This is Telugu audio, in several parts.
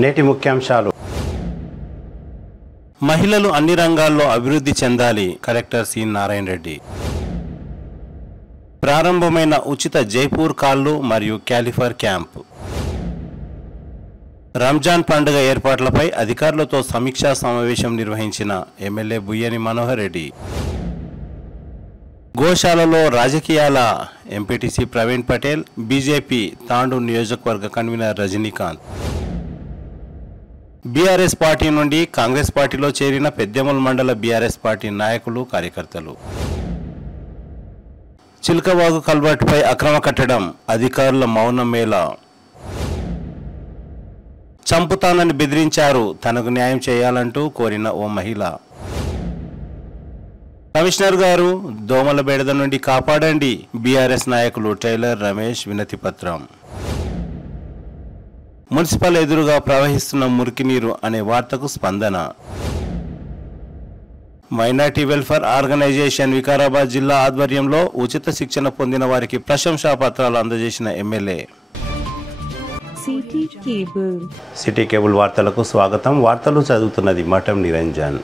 నేటి ముఖ్యాంశాలు. మహిళలు అన్ని రంగాల్లో అభివృద్ధి చెందాలి. Collector C Narayana Reddy. ప్రారంభమైన ఉచిత జైపూర్ కాళ్ళు మరియు క్యాలిఫర్ క్యాంప్. రంజాన్ పండుగ ఏర్పాట్లపై అధికారులతో సమీక్షా సమావేశం నిర్వహించిన ఎమ్మెల్యే బుయ్యని మనోహర్ రెడ్డి. గోశాలలో రాజకీయాల ఎంపీటీసీ ప్రవీణ్ పటేల్, బీజేపీ తాండూరు నియోజకవర్గ కన్వీనర్ రజనీకాంత్. బీఆర్ఎస్ పార్టీ నుండి కాంగ్రెస్ పార్టీలో చేరిన పెద్దెముల్ మండల బీఆర్ఎస్ పార్టీ నాయకులు, కార్యకర్తలు. చిల్కవాగు కల్వర్టుపై అక్రమ కట్టడం, అధికారుల మౌనం మేళ. చంపుతానని బెదిరించారు, తనకు న్యాయం చేయాలంటూ కోరిన ఓ మహిళ. కమిషనర్ గారు, దోమల బెడద నుండి కాపాడండి. బీఆర్ఎస్ నాయకులు టైలర్ రమేష్ వినతి పత్రం. మున్సిపల్ ఎదురుగా ప్రవహిస్తున్న మురికి నీరు అనే వార్తకు స్పందన. మైనార్టీ వెల్ఫేర్ ఆర్గనైజేషన్ వికారాబాద్ జిల్లా ఆధ్వర్యంలో ఉచిత శిక్షణ పొందిన వారికి ప్రశంసా పత్రాలు అందజేసిన ఎమ్మెల్యే. సిటీ కేబుల్ వార్తలకు స్వాగతం. వార్తలు చదువుతున్నది మఠం నిరంజన్.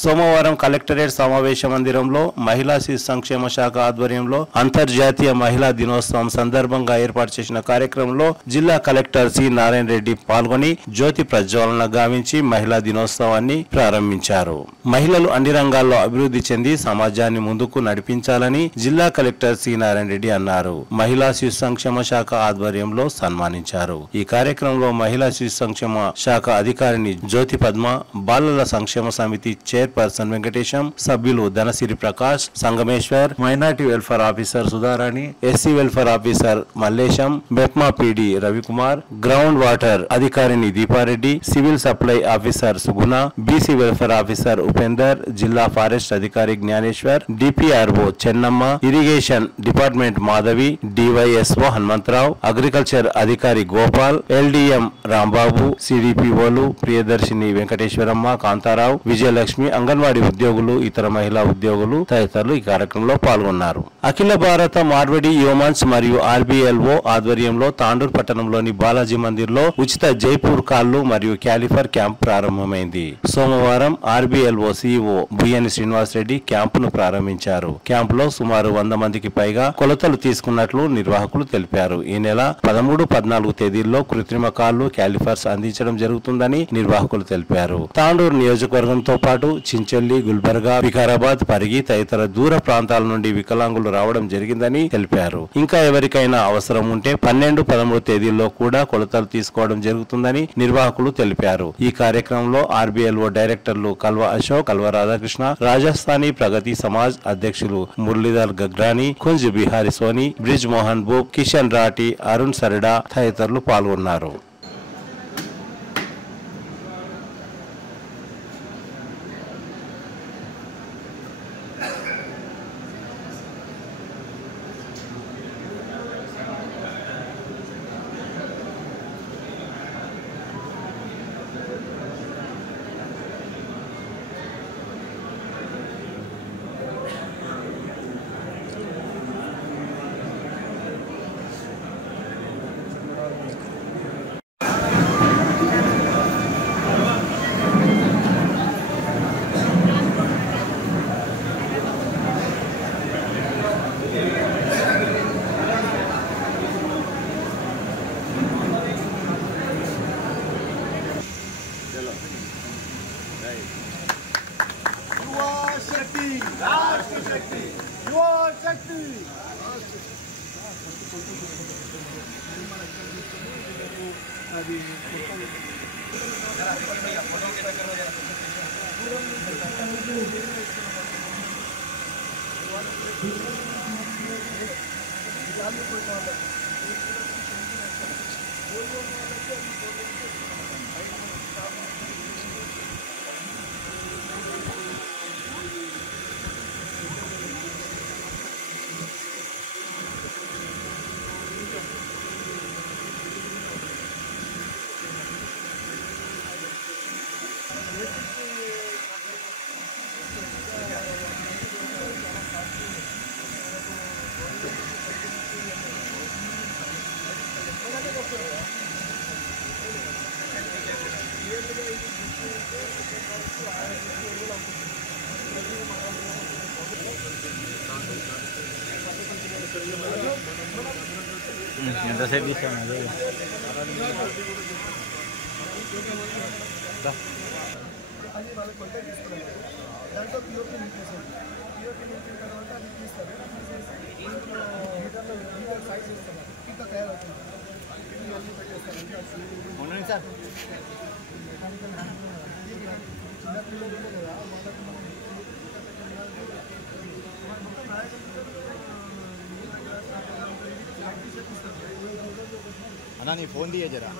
సోమవారం కలెక్టరేట్ సమావేశ మందిరంలో మహిళా శిశు సంక్షేమ శాఖ ఆధ్వర్యంలో అంతర్జాతీయ మహిళా దినోత్సవం సందర్భంగా ఏర్పాటు చేసిన కార్యక్రమంలో జిల్లా కలెక్టర్ సి నారాయణ రెడ్డి పాల్గొని జ్యోతి ప్రజ్వలన గావించి మహిళా దినోత్సవాన్ని ప్రారంభించారు. మహిళలు అన్ని రంగాల్లో అభివృద్ధి చెంది సమాజాన్ని ముందుకు నడిపించాలని జిల్లా కలెక్టర్ సి నారాయణ రెడ్డి అన్నారు. మహిళా శిశు సంక్షేమ శాఖ ఆధ్వర్యంలో సన్మానించారు. ఈ కార్యక్రమంలో మహిళా శిశు సంక్షేమ శాఖ అధికారిని జ్యోతి పద్మ, బాలల సంక్షేమ సమితి చైర్పర్సన్ వెంకటేశం, సభ్యులు Dhanasiri Prakash, Sangameshwar, minority welfare officer Sudharani, SC welfare officer Mallesham, MEPMA PD Ravikumar, ground water అధికారిని Deepa Reddy, civil supply officer Suguna, BC welfare officer Upender, జిల్లా ఫారెస్ట్ అధికారి Gnaneshwar, DPRO Chennamma, irrigation department Madhavi, DYSO Hanumantha Rao, agriculture అధికారి గోపాల్, ఎల్డిఎం రాంబాబు, సిడిపిఓలు ప్రియదర్శిని వెంకటేశ్వరమ్మ, కాంతారావు, విజయలక్ష్మి, అంగన్వాడీ ఉద్యోగులు, ఇతర మహిళా ఉద్యోగులు తదితరులు ఈ కార్యక్రమంలో పాల్గొన్నారు. అఖిల భారత మార్వడి యోమాన్స్ మరియు ఆర్బీఎల్ఓ ఆధ్వర్యంలో తాండూరు పట్టణంలోని బాలాజీ మందిర్ లో ఉచిత జైపూర్ కాళ్ళు మరియు క్యాలిఫర్ క్యాంప్ ప్రారంభమైంది. సోమవారం ఆర్బీఎల్ఓ సిఇఓ బుయ్యని శ్రీనివాస్ రెడ్డి క్యాంపును ప్రారంభించారు. క్యాంపులో సుమారు 100 మందికి పైగా కొలతలు తీసుకున్నట్లు నిర్వాహకులు తెలిపారు. ఈ నెల 13, 14 తేదీల్లో కృత్రిమ కాళ్ళు, క్యాలిఫర్స్ అందించడం జరుగుతుందని నిర్వాహకులు తెలిపారు. తాండూరు నియోజకవర్గంతో పాటు చించెల్లి, గుల్బర్గా, వికారాబాద్, పరిగి తదితర దూర ప్రాంతాల నుండి వికలాంగులు రావడం జరిగిందని తెలిపారు. ఇంకా ఎవరికైనా అవసరం ఉంటే 12, 13 తేదీల్లో కూడా కొలతలు తీసుకోవడం జరుగుతుందని నిర్వాహకులు తెలిపారు. ఈ కార్యక్రమంలో ఆర్బీఎల్ఓ డైరెక్టర్లు కల్వ అశోక్, కల్వ రాధాకృష్ణ, రాజస్థానీ ప్రగతి సమాజ్ అధ్యక్షులు మురళీధర్ గగ్రాని, కుంజ్ బిహారీ సోని, బ్రిజ్ మోహన్ బూబ్, కిషన్ రాఠీ, అరుణ్ సరడా తదితరులు పాల్గొన్నారు. ఎంతసేపు ఇస్తాను అదే దాంట్లో పిఓపి నింపేసారు. పిఓపి నింపిన తర్వాత అది తీస్తారు. మీటర్లో సైజ్ ఇస్తారు. ఇంకా తయారవుతుంది. అన్నీ పెట్టేస్తారు. సార్ మెకానికల్ చిన్నపిల్లలు ఉండే కదా వాళ్ళకి మనం అన్నా నీ ఫోన్ తీయ జరా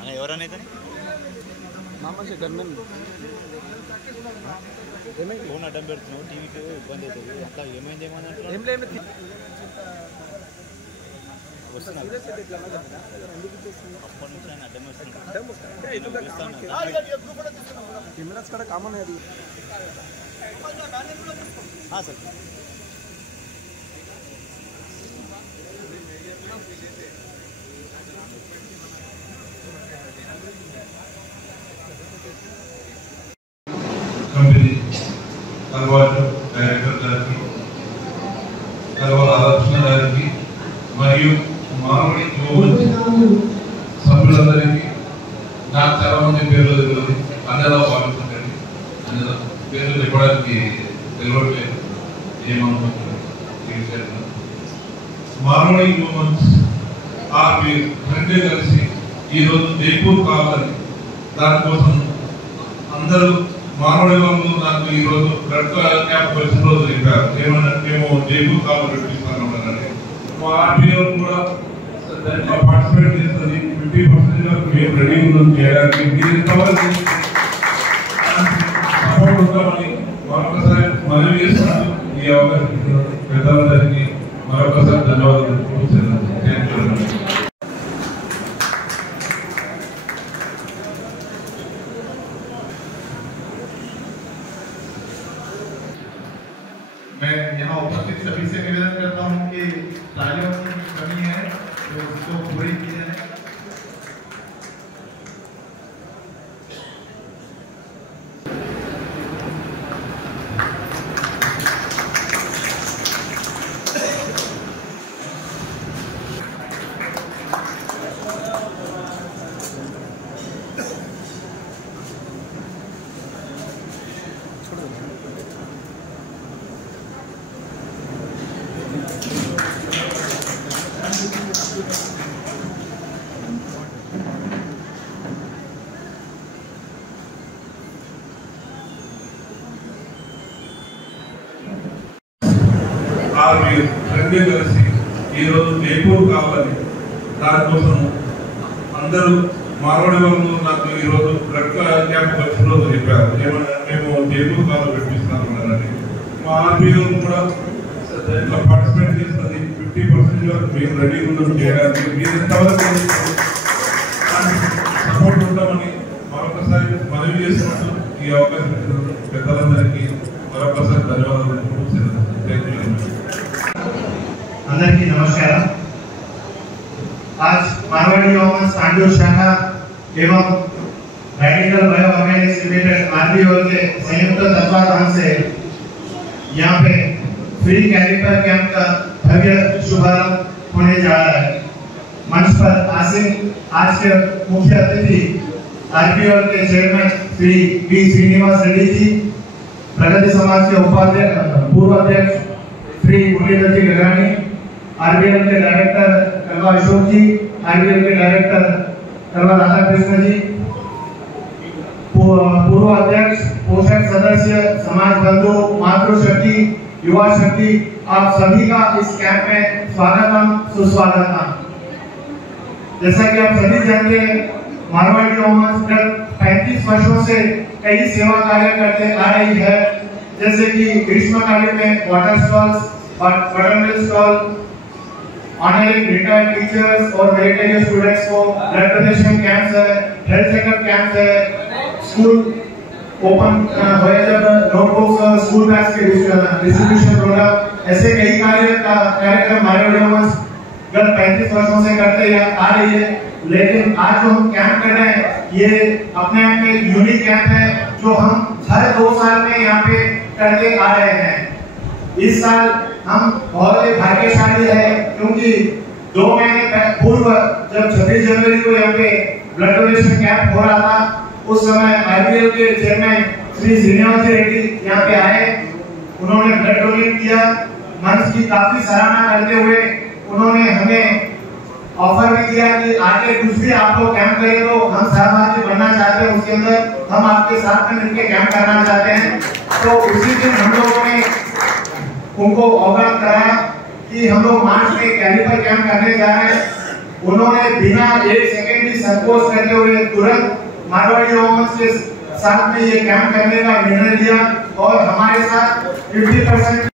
అన్న ఎవరనైతే ఫోన్ అడ్డం పెడుతున్నావు టీవీకి ఇబ్బంది అవుతుంది అట్లా ఏమైంది ఏమని అంటున్నావు వస్తున్నా అప్పటి నుంచి ఆయన అడ్డం వస్తున్నాడు కెమెరాస్ కూడా కామన్ అది సార్ కంపెనీ తర్వాత డైరెక్టర్ గారికి తర్వాత ఆలోచన గారికి మరియు మానవుడి సభ్యులందరికీ నాకు చాలా మంది పేర్లు తెలియదు అన్నలా భావిస్తుందండి అన్న పేర్లు చెప్పడానికి తెలియట్లేదు ఏమనుకుంటున్నారు మానవుడి మూమెంట్స్ ఆర్మీ రెండే కలిసి ఈరోజు జైపూర్ కావాలని దానికోసం అందరూ మానవుడి వాళ్ళు నాకు ఈరోజు బ్లడ్ క్యాంప్ వచ్చిన రోజు చెప్పారు ఏమన్నా మేము జైపూర్ కావాలి పెట్టిస్తాను మా ఆర్మీఓ కూడా దాంట్లో పార్టిసిపేట్ చేస్తుంది 50% వరకు మేము రెడీ ఉన్నాం చేయడానికి మీరు ఎంతవరకు సపోర్ట్ ఉంటామని మరొకసారి మనవి చేస్తున్నాను ఈ అవకాశం పెద్దలందరికీ మరొకసారి ధన్యవాదాలు मैं यहाँ उपस्थित सभी से निवेदन करता हूँ कि तालियों की कमी है तो उसको पूरी की जाए। ఆర్మీ రెండే కలిసి ఈరోజు జైపూర్ కావాలని దానికోసం అందరూ మానవుడి వాళ్ళు నాకు ఈరోజు బ్లడ్ క్యాంప్ వచ్చిన రోజు చెప్పారు ఏమన్నా మేము జైపూర్ కావాలి పెట్టిస్తామన్నారని మా ఆర్మీఓ కూడా దాంట్లో పార్టిసిపేట్ చేస్తుంది 50% వరకు మేము రెడీ ఉన్నాం చేయడానికి మీరు ఎంతవరకు సపోర్ట్ ఉంటామని మరొకసారి మనవి చేస్తున్నట్టు ఈ అవకాశం పెద్దలందరికీ మరొకసారి ధన్యవాదాలు अंदर की नमस्कार। आज मारवाड़ी वोमेंस सांडूर शाखा एवं रेडिकल बायो ऑर्गेनिक्स लिमिटेड आरबीओ के संयुक्त तत्वावधान से यहाँ पे फ्री कैलिपर कैंप का भव्य शुभारंभ होने जा रहा है। मंच पर आसीन आज के मुख्य अतिथि आरबीओ के चेयरमैन श्री बी श्रीनिवास रेड्डी जी, प्रगति समाज के पूर्व अध्यक्ष श्री मुरलीधर जी गगरानी, आरबीएल के डायरेक्टर कलवा अशोक जी, आरबीएल के डायरेक्टर कलवा राधाकृष्ण जी, पूर्व अध्यक्ष, पोषक सदस्य, समाज बंधु, मातृशक्ति, युवा शक्ति, आप सभी का इस कैंप में स्वागतम सुस्वागतम। जैसा कि आप सभी जानते हैं, मारवाड़ी वोमेंस गत 35 वर्षों से कई सेवा कार्य करते आ रही है, जैसे कि ग्रीष्मकालीन में वाटर स्टॉल्स और बटन मिल स्टॉल, ऑनरिंग रिटायर्ड टीचर्स और मेरिटोरियस स्टूडेंट्स को ब्लड डोनेशन कैंप्स है, हेल्थ चेकअप कैंप्स है, स्कूल ओपन हुए जब नोटबुक्स और स्कूल बैग्स के डिस्ट्रीब्यूशन प्रोग्राम, ऐसे कई कार्यक्रम मारवाड़ी वोमेंस गत 35 वर्षों से करते आ रही है। लेकिन आज जो हम कैंप कर रहे हैं ये अपने आप में एक यूनिक कैंप है जो हम हर 2 साल में यहाँ पे करके आ रहे हैं। इस साल हम बहुत ही भाग्यशाली है क्योंकि 2 महीने पूर्व जब 26 जनवरी को यहाँ पे ब्लड डोनेशन कैंप हो रहा था उस समय आईपीएल के चेयरमैन श्री श्रीनिवास रेड्डी यहाँ पे आए, उन्होंने ब्लड डोनेट किया। मंच की काफी सराहना करते हुए उन्होंने हमें ऑफर भी दिया कि आगे कुछ भी आप लोग कैंप करें तो हम सहभागी बनना चाहते हैं, उसके अंदर हम आपके साथ में मिलकर कैंप करना चाहते हैं। तो उसी दिन हम लोगों ने उनको अवगत कराया कि हम लोग मार्च में कैलिपर कैंप करने जा रहे हैं। उन्होंने बिना 1 सेकंड भी संकोच करते हुए तुरंत मारवाड़ी मोहम्मद के साथ में ये कैंप करने का निर्णय लिया और हमारे साथ 50%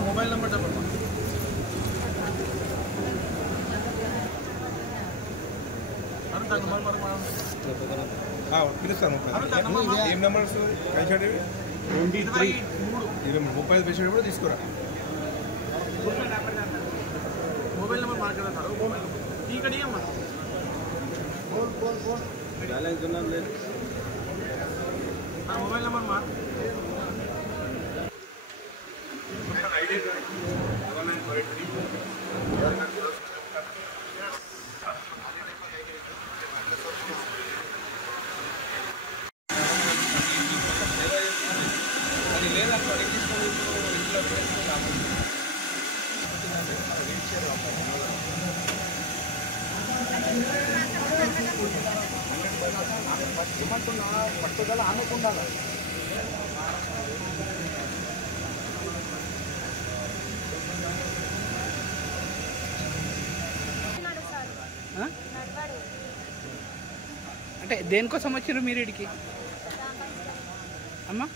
मोबाइल नंबर చెప్పండి పిలుస్తాను ఏం నెంబర్స్ కలిసాడేవి 23 30 పేషెంట్ కూడా తీసుకురా मोबाइल नंबर मार कर करो ठीक है अम्मा बोल बैलेंस करना ले हां मोबाइल नंबर मार పట్టుదల ఆమెకుండాలి అంటే దేనికోసం వచ్చారు మీరు ఇడికి అమ్మా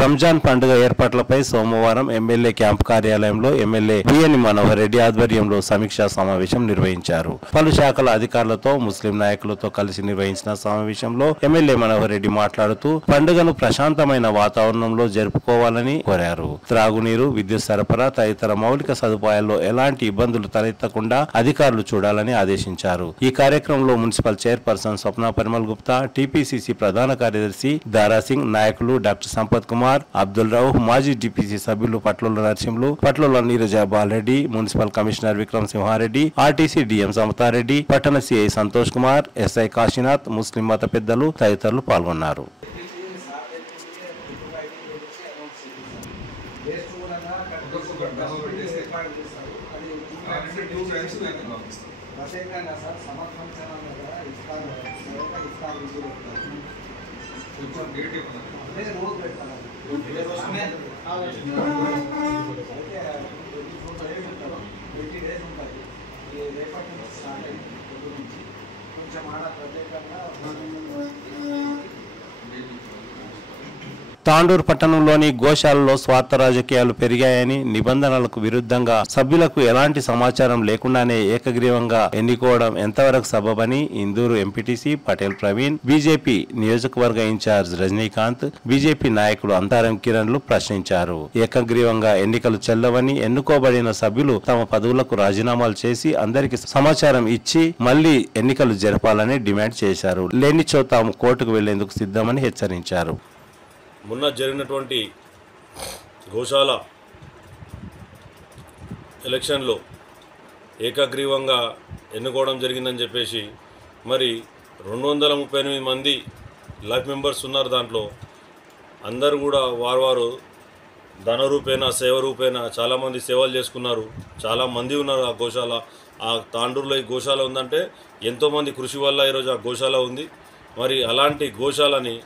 రంజాన్ పండుగ ఏర్పాట్లపై సోమవారం ఎమ్మెల్యే క్యాంప్ కార్యాలయంలో ఎమ్మెల్యే బిఎన్ మనోహర్ రెడ్డి ఆధ్వర్యంలో సమీక్షా సమావేశం నిర్వహించారు. పలు శాఖల అధికారులతో ముస్లిం నాయకులతో కలిసి నిర్వహించిన సమావేశంలో ఎమ్మెల్యే మనోహర్ రెడ్డి మాట్లాడుతూ పండుగను ప్రశాంతమైన వాతావరణంలో జరుపుకోవాలని కోరారు. త్రాగునీరు, విద్యుత్ సరఫరా తదితర మౌలిక సదుపాయాల్లో ఎలాంటి ఇబ్బందులు తలెత్తకుండా అధికారులు చూడాలని ఆదేశించారు. ఈ కార్యక్రమంలో municipal chairperson Swapna Parimal Gupta, TPCC ప్రధాన కార్యదర్శి దారాసింగ్, నాయకులు డాక్టర్ సంపత్ కుమార్, అబ్దుల్ రౌఫ్, మాజీ డిపిసి సభ్యులు Patlola Narasimhulu, Patlola Neeraja Bala Reddy, municipal commissioner Vikram Simha Reddy, RTC DM Samatha Reddy, పట్టణ CI Santosh Kumar, SI Kashinath, Muslim మత పెద్దలు తదితరులు పాల్గొన్నారు. తాండూరు పట్టణంలోని గోశాలలో స్వార్థ రాజకీయాలు పెరిగాయని, నిబంధనలకు విరుద్ధంగా సభ్యులకు ఎలాంటి సమాచారం లేకుండానే ఏకగ్రీవంగా ఎన్నుకోవడం ఎంతవరకు సబబని ఇందూరు ఎంపీటీసీ పటేల్ ప్రవీణ్, బీజేపీ నియోజకవర్గ ఇన్ఛార్జ్ రజనీకాంత్, బీజేపీ నాయకులు అంతారం కిరణ్లు ప్రశ్నించారు. ఏకగ్రీవంగా ఎన్నికలు చెల్లవని, ఎన్నుకోబడిన సభ్యులు తమ పదవులకు రాజీనామాలు చేసి అందరికి సమాచారం ఇచ్చి మళ్లీ ఎన్నికలు జరపాలని డిమాండ్ చేశారు. లేనిచో తాము కోర్టుకు వెళ్లేందుకు సిద్ధమని హెచ్చరించారు. మొన్న జరిగినటువంటి గోశాల ఎలక్షన్లో ఏకగ్రీవంగా ఎన్నుకోవడం జరిగిందని చెప్పేసి మరి 238 మంది లైఫ్ మెంబర్స్ ఉన్నారు. దాంట్లో అందరూ కూడా వారు ధన రూపేణ, సేవ రూపేణ చాలామంది సేవలు చేసుకున్నారు. చాలామంది ఉన్నారు ఆ గోశాల. ఆ తాండూరులో ఈ గోశాల ఉందంటే ఎంతోమంది కృషి వల్ల ఈరోజు ఆ గోశాల ఉంది. మరి అలాంటి గోశాలని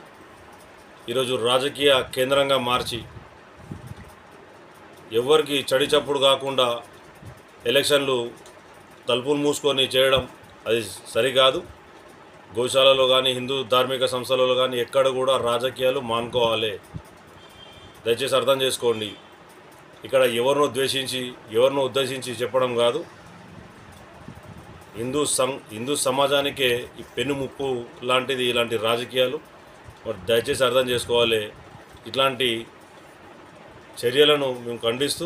ఈరోజు రాజకీయ కేంద్రంగా మార్చి ఎవరికి చడి చప్పుడు కాకుండా ఎలక్షన్లు తలుపులు మూసుకొని చేయడం అది సరికాదు. గోశాలలో కానీ హిందూ ధార్మిక సంస్థలలో కానీ ఎక్కడ కూడా రాజకీయాలు మానుకోవాలి. దయచేసి అర్థం చేసుకోండి. ఇక్కడ ఎవరినో ద్వేషించి ఎవరినో ఉద్దేశించి చెప్పడం కాదు. హిందూ సమాజానికే ఈ పెనుముప్పు లాంటిది ఇలాంటి రాజకీయాలు. మరి దయచేసి అర్థం చేసుకోవాలి. ఇట్లాంటి చర్యలను మేము ఖండిస్తూ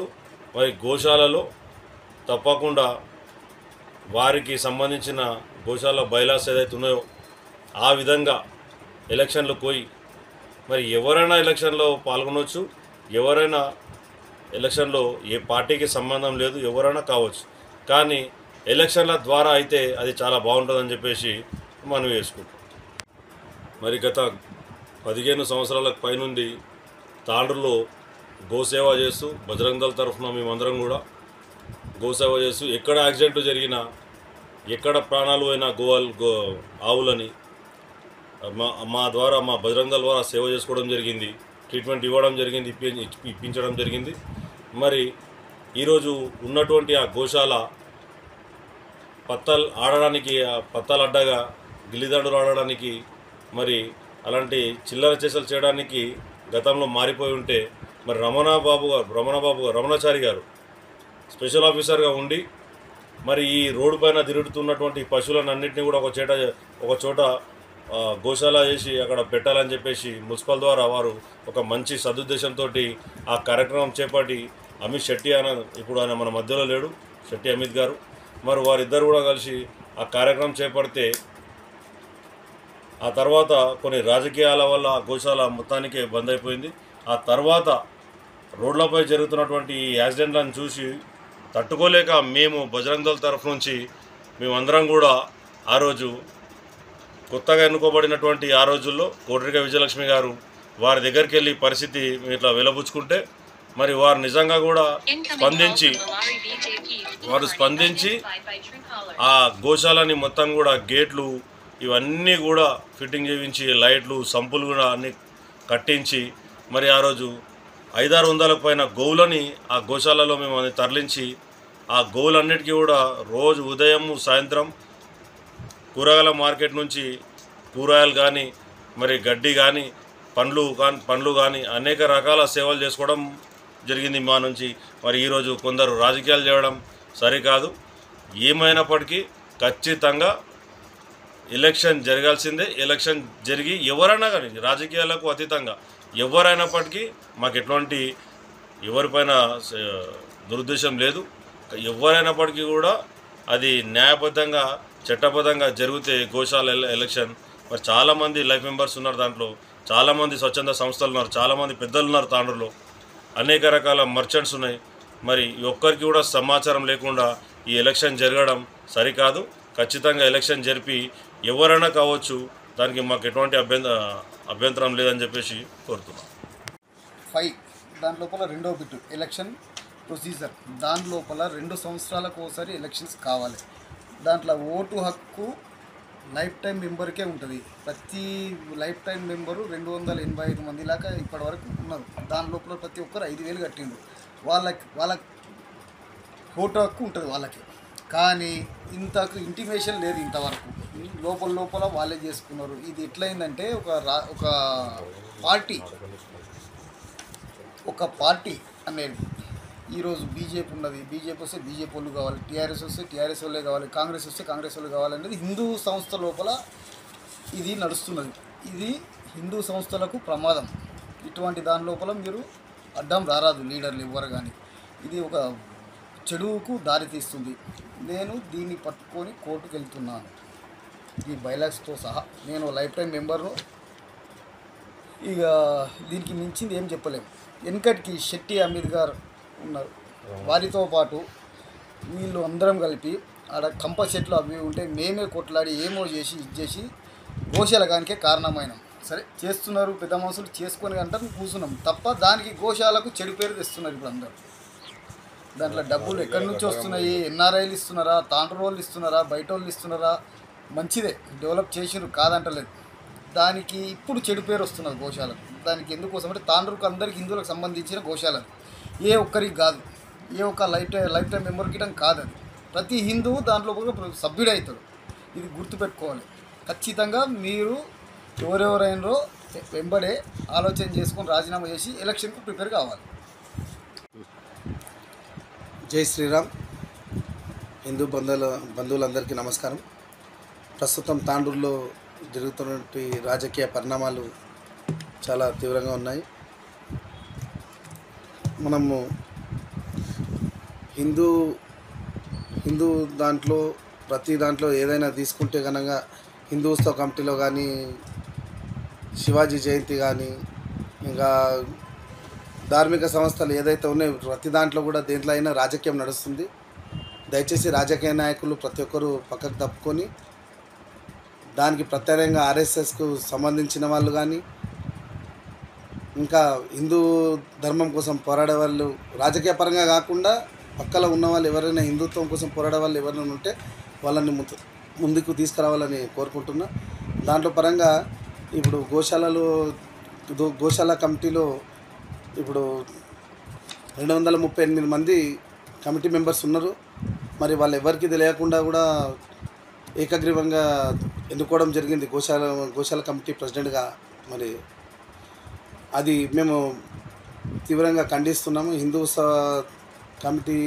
మరి గోశాలలో తప్పకుండా వారికి సంబంధించిన గోశాల బైలాస్ ఏదైతే ఉన్నాయో ఆ విధంగా ఎలక్షన్లు పోయి మరి ఎవరైనా ఎలక్షన్లో పాల్గొనవచ్చు. ఎవరైనా ఎలక్షన్లో ఏ పార్టీకి సంబంధం లేదు, ఎవరైనా కావచ్చు. కానీ ఎలక్షన్ల ద్వారా అయితే అది చాలా బాగుంటుందని చెప్పేసి మనం వేసుకుంటాం. మరి గత 15 సంవత్సరాలకు పైనుండి తాండ్రులో గోసేవ చేస్తూ బజరంగ్ దళ్ తరఫున మేమందరం కూడా గోసేవ చేస్తూ ఎక్కడ యాక్సిడెంట్ జరిగినా, ఎక్కడ ప్రాణాలు అయినా ఆవులని మా ద్వారా మా బజరంగ్ దళ్ ద్వారా సేవ చేసుకోవడం జరిగింది. ట్రీట్మెంట్ ఇవ్వడం జరిగింది, ఇప్పించడం జరిగింది. మరి ఈరోజు ఉన్నటువంటి ఆ గోశాల పత్తాలు ఆడడానికి, పత్తాలు అడ్డగా గిల్లిదండులు ఆడడానికి, మరి అలాంటి చిల్లర చేసలు చేయడానికి గతంలో మారిపోయి ఉంటే మరి రమణాచారి గారు స్పెషల్ ఆఫీసర్గా ఉండి మరి ఈ రోడ్డు పైన తిరుగుతున్నటువంటి పశువులను అన్నింటినీ కూడా ఒక చోట గోశాల చేసి అక్కడ పెట్టాలని చెప్పేసి మున్సిపల్ ద్వారా వారు ఒక మంచి సదుద్దేశంతో ఆ కార్యక్రమం చేపట్టి అమిత్ శెట్టి ఇప్పుడు ఆయన మన మధ్యలో లేడు, శెట్టి అమిత్ గారు. మరి వారిద్దరు కూడా కలిసి ఆ కార్యక్రమం చేపడితే ఆ తర్వాత కొన్ని రాజకీయాల వల్ల గోశాల మొత్తానికే బంద్ అయిపోయింది. ఆ తర్వాత రోడ్లపై జరుగుతున్నటువంటి ఈ యాక్సిడెంట్లను చూసి తట్టుకోలేక మేము బజరంగ్ దళ్ తరఫు నుంచి మేమందరం కూడా ఆ రోజు కొత్తగా ఎన్నుకోబడినటువంటి ఆ రోజుల్లో కోట్రిక విజయలక్ష్మి గారు వారి దగ్గరికి వెళ్ళి పరిస్థితి ఇట్లా వెలబుచ్చుకుంటే మరి వారు నిజంగా కూడా స్పందించి ఆ గోశాలని మొత్తం కూడా గేట్లు ఇవన్నీ కూడా ఫిట్టింగ్ చేయించి లైట్లు, సంపులు కూడా అన్నీ కట్టించి మరి ఆ రోజు 500-600 పైన గోవులని ఆ గోశాలలో మేము తరలించి ఆ గోవులన్నిటికీ కూడా రోజు ఉదయం సాయంత్రం కూరగాయల మార్కెట్ నుంచి కూరగాయలు కానీ మరి గడ్డి కానీ పండ్లు కానీ అనేక రకాల సేవలు చేసుకోవడం జరిగింది మా నుంచి. మరి ఈరోజు కొందరు రాజకీయాలు చేయడం సరికాదు. ఏమైనప్పటికీ ఖచ్చితంగా ఎలక్షన్ జరగాల్సిందే. ఎలక్షన్ జరిగి ఎవరైనా కానీ రాజకీయాలకు అతీతంగా ఎవరైనప్పటికీ మాకు ఎటువంటి ఎవరిపైన దురుద్దేశం లేదు. ఎవరైనప్పటికీ కూడా అది న్యాయబద్ధంగా చట్టబద్ధంగా జరిగితే గోశాల ఎలక్షన్ మరి చాలామంది లైఫ్ మెంబర్స్ ఉన్నారు, దాంట్లో చాలామంది స్వచ్ఛంద సంస్థలు ఉన్నారు, చాలామంది పెద్దలు ఉన్నారు, తాండ్రులో అనేక రకాల మర్చెంట్స్ ఉన్నాయి. మరి ఒక్కరికి కూడా సమాచారం లేకుండా ఈ ఎలక్షన్ జరగడం సరికాదు. ఖచ్చితంగా ఎలక్షన్ జరిపి ఎవరైనా కావచ్చు, దానికి మాకు ఎటువంటి అభ్యంతరం లేదని చెప్పేసి కోరుతున్నాం. 5 దాని లోపల రెండో బిట్టు ఎలక్షన్ ప్రొసీజర్. దాని లోపల 2 సంవత్సరాలకు ఒకసారి ఎలక్షన్స్ కావాలి. దాంట్లో ఓటు హక్కు లైఫ్ టైం మెంబర్కే ఉంటుంది. ప్రతి లైఫ్ టైం మెంబరు 285 మంది దాకా ఇప్పటివరకు ఉన్నారు. దాని లోపల ప్రతి ఒక్కరు 5,000 కట్టిండ్రు. వాళ్ళ ఓటు హక్కు ఉంటుంది వాళ్ళకి. కానీ ఇంతకు ఇంటిమేషన్ లేదు ఇంతవరకు. లోపల వాళ్ళే చేసుకున్నారు. ఇది ఎట్లయిందంటే ఒక పార్టీ అనేది ఈరోజు బీజేపీ ఉన్నది, బీజేపీ వస్తే బీజేపీ వాళ్ళు కావాలి, టీఆర్ఎస్ వస్తే టీఆర్ఎస్ వాళ్ళే కావాలి, కాంగ్రెస్ వస్తే కాంగ్రెస్ వాళ్ళు కావాలనేది హిందూ సంస్థ లోపల ఇది నడుస్తున్నది. ఇది హిందూ సంస్థలకు ప్రమాదం. ఇటువంటి దాని లోపల మీరు అడ్డం రారాదు లీడర్లు ఎవ్వరు కానీ. ఇది ఒక చెడుకు దారితీస్తుంది. నేను దీన్ని పట్టుకొని కోర్టుకు వెళ్తున్నాను, ఈ బైలాగ్స్తో సహా. నేను లైఫ్ టైం మెంబర్ను. ఇక దీనికి మించింది ఏం చెప్పలేము. వెనకటికి శెట్టి అమీర్ గారు ఉన్నారు, వారితో పాటు వీళ్ళు అందరం కలిపి ఆడ కంప చెట్లు అవి ఉంటే మేమే కొట్లాడి ఏమో చేసి ఇచ్చేసి గోశాలగానికే కారణమైనాం. సరే చేస్తున్నారు పెద్ద మనుషులు చేసుకొని అంటారు, కూర్చున్నాం తప్ప దానికి గోశాలకు చెడు పేరు తెస్తున్నారు ఇప్పుడు అందరూ. దాంట్లో డబ్బులు ఎక్కడి నుంచి వస్తున్నాయి? ఎన్ఆర్ఐలు ఇస్తున్నారా, తాండ్రు వాళ్ళు ఇస్తున్నారా, బయట వాళ్ళు ఇస్తున్నారా? మంచిదే, డెవలప్ చేసిరు కాదంటలేదు. దానికి ఇప్పుడు చెడు పేరు వస్తున్నది గోశాలకు. దానికి ఎందుకోసం అంటే తాండ్రుకు అందరికి హిందువులకు సంబంధించిన గోశాలలు, ఏ ఒక్కరికి కాదు, ఏ ఒక్క లైఫ్ టైం మెంబర్కి కాదు. అది ప్రతి హిందువు దాంట్లో సభ్యుడు అవుతాడు. ఇది గుర్తుపెట్టుకోవాలి. ఖచ్చితంగా మీరు ఎవరెవరైనరో వెంబడే ఆలోచన చేసుకొని రాజీనామా చేసి ఎలక్షన్కు ప్రిపేర్ కావాలి. జై శ్రీరామ్. హిందూ బంధువులందరికీ నమస్కారం. ప్రస్తుతం తాండూరులో జరుగుతున్నటువంటి రాజకీయ పరిణామాలు చాలా తీవ్రంగా ఉన్నాయి. మనము హిందూ దాంట్లో ప్రతి దాంట్లో ఏదైనా తీసుకుంటే కనుక హిందూ ఉత్సవ కమిటీలో కానీ, శివాజీ జయంతి కానీ, ఇంకా ధార్మిక సంస్థలు ఏదైతే ఉన్నాయో ప్రతి దాంట్లో కూడా దేంట్లో అయినా రాజకీయం నడుస్తుంది. దయచేసి రాజకీయ నాయకులు ప్రతి ఒక్కరూ పక్కకు తప్పుకొని దానికి ప్రత్యేకంగా ఆర్ఎస్ఎస్కు సంబంధించిన వాళ్ళు కానీ, ఇంకా హిందూ ధర్మం కోసం పోరాడే వాళ్ళు, రాజకీయ పరంగా కాకుండా పక్కన ఉన్న వాళ్ళు ఎవరైనా హిందుత్వం కోసం పోరాడే వాళ్ళు ఎవరైనా ఉంటే వాళ్ళని ముందుకు తీసుకురావాలని కోరుకుంటున్నా. దాంట్లో పరంగా ఇప్పుడు గోశాల కమిటీలో ఇప్పుడు 238 మంది కమిటీ మెంబర్స్ ఉన్నారు. మరి వాళ్ళు ఎవరికి తెలియకుండా కూడా ఏకగ్రీవంగా ఎన్నుకోవడం జరిగింది గోశాల కమిటీ ప్రెసిడెంట్గా. మరి అది మేము తీవ్రంగా ఖండిస్తున్నాము. హిందూ ఉత్సవ కమిటీ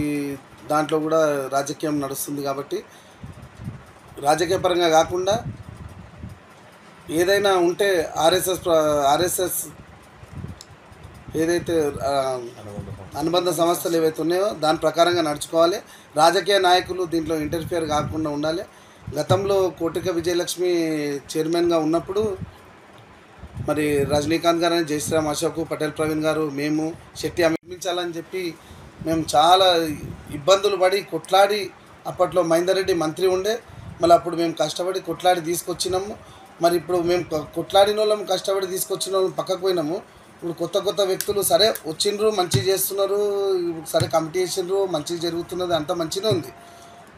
దాంట్లో కూడా రాజకీయం నడుస్తుంది కాబట్టి రాజకీయ పరంగా కాకుండా ఏదైనా ఉంటే ఆర్ఎస్ఎస్ ఏదైతే అనుబంధ సంస్థలు ఏవైతే ఉన్నాయో దాని ప్రకారంగా నడుచుకోవాలి. రాజకీయ నాయకులు దీంట్లో ఇంటర్ఫియర్ కాకుండా ఉండాలి. గతంలో కోటిక విజయలక్ష్మి చైర్మన్గా ఉన్నప్పుడు మరి రజనీకాంత్ గారు, జయశ్రీరామ్, అశోక్, పటేల్ ప్రవీణ్ గారు, మేము శెట్టి అమిపించాలని చెప్పి మేము చాలా ఇబ్బందులు పడి కొట్లాడి, అప్పట్లో మహేందర్ రెడ్డి మంత్రి ఉండే, మళ్ళీ అప్పుడు మేము కష్టపడి కొట్లాడి తీసుకొచ్చినాము. మరి ఇప్పుడు మేము కొట్లాడిన వాళ్ళం కష్టపడి తీసుకొచ్చిన వాళ్ళం పక్కకు పోయినాము. ఇప్పుడు కొత్త వ్యక్తులు సరే వచ్చిండ్రు, మంచిగా చేస్తున్నారు, సరే కమిటీ చేసిండ్రు, మంచిగా జరుగుతున్నది, అంత మంచిగా ఉంది.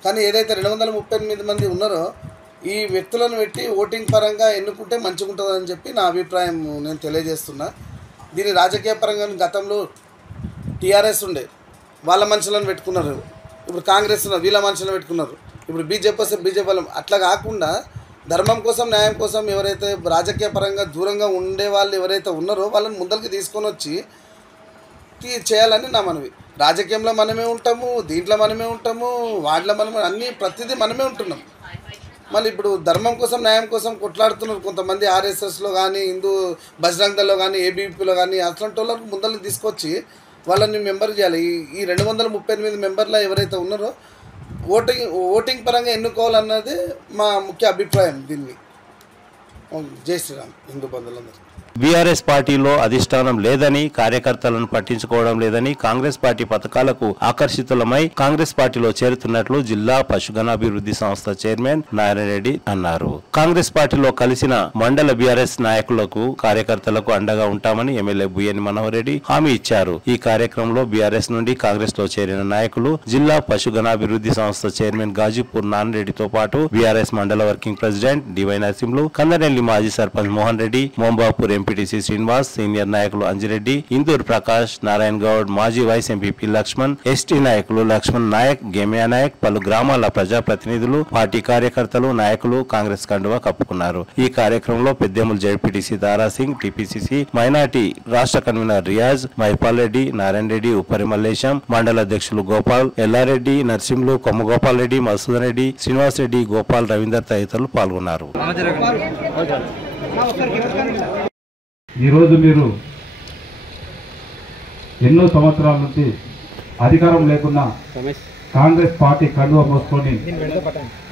కానీ ఏదైతే 238 మంది ఉన్నారో ఈ వ్యక్తులను పెట్టి ఓటింగ్ పరంగా ఎన్నుకుంటే మంచిగా ఉంటుందని చెప్పి నా అభిప్రాయం నేను తెలియజేస్తున్నా. దీని రాజకీయ పరంగా గతంలో టీఆర్ఎస్ ఉండే వాళ్ళ మనుషులను పెట్టుకున్నారు, ఇప్పుడు కాంగ్రెస్ వీళ్ళ మనుషులను పెట్టుకున్నారు, ఇప్పుడు బీజేపీ వస్తే బీజేపీ వాళ్ళం. అట్లా కాకుండా ధర్మం కోసం న్యాయం కోసం ఎవరైతే రాజకీయ పరంగా దూరంగా ఉండే వాళ్ళు ఎవరైతే ఉన్నారో వాళ్ళని ముందరికి తీసుకొని వచ్చి చేయాలని నా మనవి. రాజకీయంలో మనమే ఉంటాము, దీంట్లో మనమే ఉంటాము, వాటిలో మనమే అన్నీ ప్రతిదీ మనమే ఉంటున్నాం. మళ్ళీ ఇప్పుడు ధర్మం కోసం న్యాయం కోసం కొట్లాడుతున్నారు కొంతమంది ఆర్ఎస్ఎస్లో కానీ హిందూ బజరంగ్ దళ్లో కానీ ఏబీపీలో కానీ అట్లాంటి వాళ్ళకి ముందరికి తీసుకొచ్చి వాళ్ళని మెంబర్ చేయాలి. ఈ 238 మెంబర్లు ఎవరైతే ఉన్నారో ఓటింగ్ పరంగా ఎన్నుకోవాలన్నది మా ముఖ్య అభిప్రాయం. దీన్ని జై శ్రీరామ్ హిందూ బంధువులందరూ. బీఆర్ఎస్ పార్టీలో అధిష్టానం లేదని, కార్యకర్తలను పట్టించుకోవడం లేదని, కాంగ్రెస్ పార్టీ పథకాలకు ఆకర్షితులమై కాంగ్రెస్ పార్టీలో చేరుతున్నట్లు జిల్లా పశుగణాభివృద్ధి సంస్థ చైర్మన్ నారాయణ రెడ్డి అన్నారు. కాంగ్రెస్ పార్టీలో కలిసిన మండల బీఆర్ఎస్ నాయకులకు, కార్యకర్తలకు అండగా ఉంటామని ఎమ్మెల్యే బుయ్యని మనోహర్ రెడ్డి హామీ ఇచ్చారు. ఈ కార్యక్రమంలో బీఆర్ఎస్ నుండి కాంగ్రెస్ లో చేరిన నాయకులు, జిల్లా పశుగణాభివృద్ధి సంస్థ చైర్మన్ గాజీపూర్ నారాయణరెడ్డితో పాటు బీఆర్ఎస్ మండల working president DY Narasimhulu, Kandanelli మాజీ సర్పంచ్ మోహన్ రెడ్డి, మోంబాపూర్ ఎంపీటీసీ శ్రీనివాస్, సీనియర్ నాయకులు అంజిరెడ్డి, ఇందూర్ ప్రకాష్, నారాయణ గౌడ్, మాజీ వైస్ ఎంపీపీ లక్ష్మణ్, ఎస్టీ నాయకులు లక్ష్మణ్ నాయక్, గేమియా నాయక్, పలు గ్రామాల ప్రజాప్రతినిధులు, పార్టీ కార్యకర్తలు, నాయకులు కాంగ్రెస్ కండువా కప్పుకున్నారు. ఈ కార్యక్రమంలో Peddemul ZPTC Dara Singh, TPCC minority రాష్ట్ర కన్వీనర్ రియాజ్, మైపాల్ రెడ్డి, నారాయణ రెడ్డి, ఉప్పరి మల్లేశం, మండల అధ్యక్షులు గోపాల్, ఎల్లారెడ్డి, నర్సింహులు, కొమ్మ గోపాల్ రెడ్డి, మధుసూదన్ రెడ్డి, శ్రీనివాస్ రెడ్డి, గోపాల్, రవీందర్ తదితరులు పాల్గొన్నారు. ఈరోజు మీరు ఎన్నో సంవత్సరాల నుంచి అధికారం లేకున్నా కాంగ్రెస్ పార్టీ కండువా మోసుకొని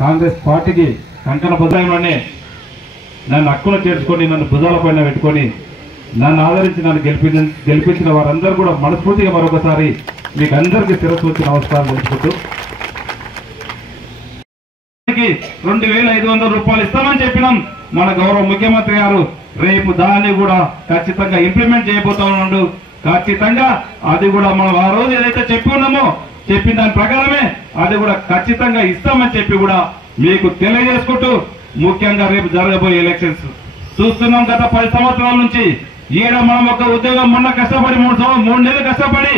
కాంగ్రెస్ పార్టీకి కంకణ బద్దంలోనే నన్ను హక్కును చేర్చుకొని నన్ను భుజాలపైన పెట్టుకొని నన్ను ఆదరించి నన్ను గెలిపించిన వారందరూ కూడా మనస్ఫూర్తిగా మరొకసారి మీకు అందరికీ శిరస్సు వచ్చి నమస్కారం తెలుసుకుంటూ 2,500 రూపాయలు ఇస్తామని చెప్పినాం. మన గౌరవ ముఖ్యమంత్రి గారు రేపు దాన్ని కూడా ఖచ్చితంగా ఇంప్లిమెంట్ చేయబోతా ఉన్నాడు. ఖచ్చితంగా అది కూడా మనం ఆ రోజు ఏదైతే చెప్పి ఉన్నామో చెప్పిన దాని ప్రకారమే అది కూడా ఖచ్చితంగా ఇస్తామని చెప్పి కూడా మీకు తెలియజేసుకుంటూ, ముఖ్యంగా రేపు జరగబోయే ఎలక్షన్స్ చూస్తున్నాం. గత 10 సంవత్సరాల నుంచి ఈడ మనం ఒక ఉద్యోగం మొన్న కష్టపడి 3 నెలలు కష్టపడి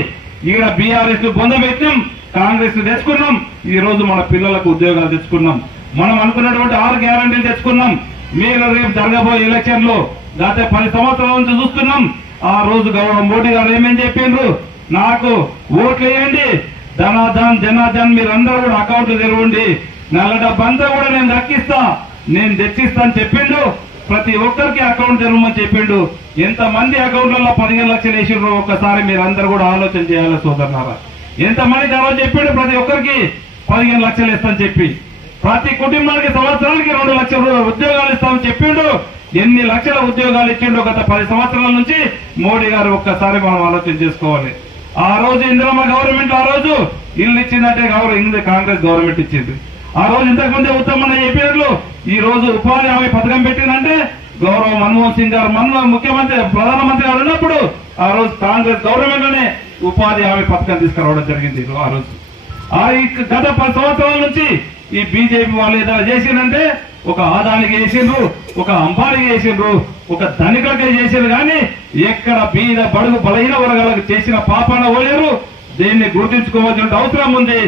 ఈడ బీఆర్ఎస్ పొందబెట్టినాం, కాంగ్రెస్ తెచ్చుకున్నాం. ఈ రోజు మన పిల్లలకు ఉద్యోగాలు తెచ్చుకున్నాం. మనం అనుకున్నటువంటి 6 గ్యారంటీలు తెచ్చుకున్నాం. మీరు రేపు జరగబోయే ఎలక్షన్ లో గత 10 సంవత్సరాల నుంచి చూస్తున్నాం. ఆ రోజు గౌరవ మోడీ గారు ఏమేమి చెప్పిండ్రు, నాకు ఓట్లు వేయండి, ధనాధన్ జనాధన్ మీరందరూ కూడా అకౌంట్లు తెరవండి, నల్ల డబ్బంతా కూడా నేను దక్కిస్తా, నేను తెచ్చిస్తా అని చెప్పిండు. ప్రతి ఒక్కరికి అకౌంట్ తెరవమని చెప్పిండు. ఎంతమంది అకౌంట్లలో 15 లక్షలు వేసిండ్రు ఒక్కసారి మీరందరూ కూడా ఆలోచన చేయాలి సోదరులారా. ఎంతమందికి ఆ రోజు చెప్పిండు ప్రతి ఒక్కరికి 15 లక్షలు ఇస్తామని చెప్పి, ప్రతి కుటుంబానికి సంవత్సరానికి 2 లక్షల ఉద్యోగాలు ఇస్తామని చెప్పిండు. ఎన్ని లక్షల ఉద్యోగాలు ఇచ్చిండో గత 10 సంవత్సరాల నుంచి మోడీ గారు ఒక్కసారి మనం ఆలోచన చేసుకోవాలి. ఆ రోజు ఇందిరమ్మ గవర్నమెంట్ ఆ రోజు ఇల్లు ఇచ్చిందంటే కాంగ్రెస్ గవర్నమెంట్ ఇచ్చింది. ఆ రోజు ఇంతకుముందే ఉత్తమన్న చెప్పినట్లు ఈ రోజు ఉపాధి హామీ పథకం పెట్టిందంటే గౌరవ మన్మోహన్ సింగ్ గారు ముఖ్యమంత్రి ప్రధానమంత్రి గారు ఉన్నప్పుడు ఆ రోజు కాంగ్రెస్ గవర్నమెంట్ లోనే ఉపాధి హామీ పథకం తీసుకురావడం జరిగింది. ఆ రోజు గత 10 సంవత్సరాల నుంచి ఈ బీజేపీ వాళ్ళు ఏదైనా చేసిందంటే ఒక ఆదానికి చేసిండ్రు, ఒక అంబానికి చేసిండ్రు, ఒక ధనికులకే చేసిండ్రు, కానీ ఎక్కడ బీద బడుగు బలహీన వర్గాలకు చేసిన పాపాన పోలేరు. దీన్ని గుర్తించుకోవాల్సిన అవసరం ఉంది.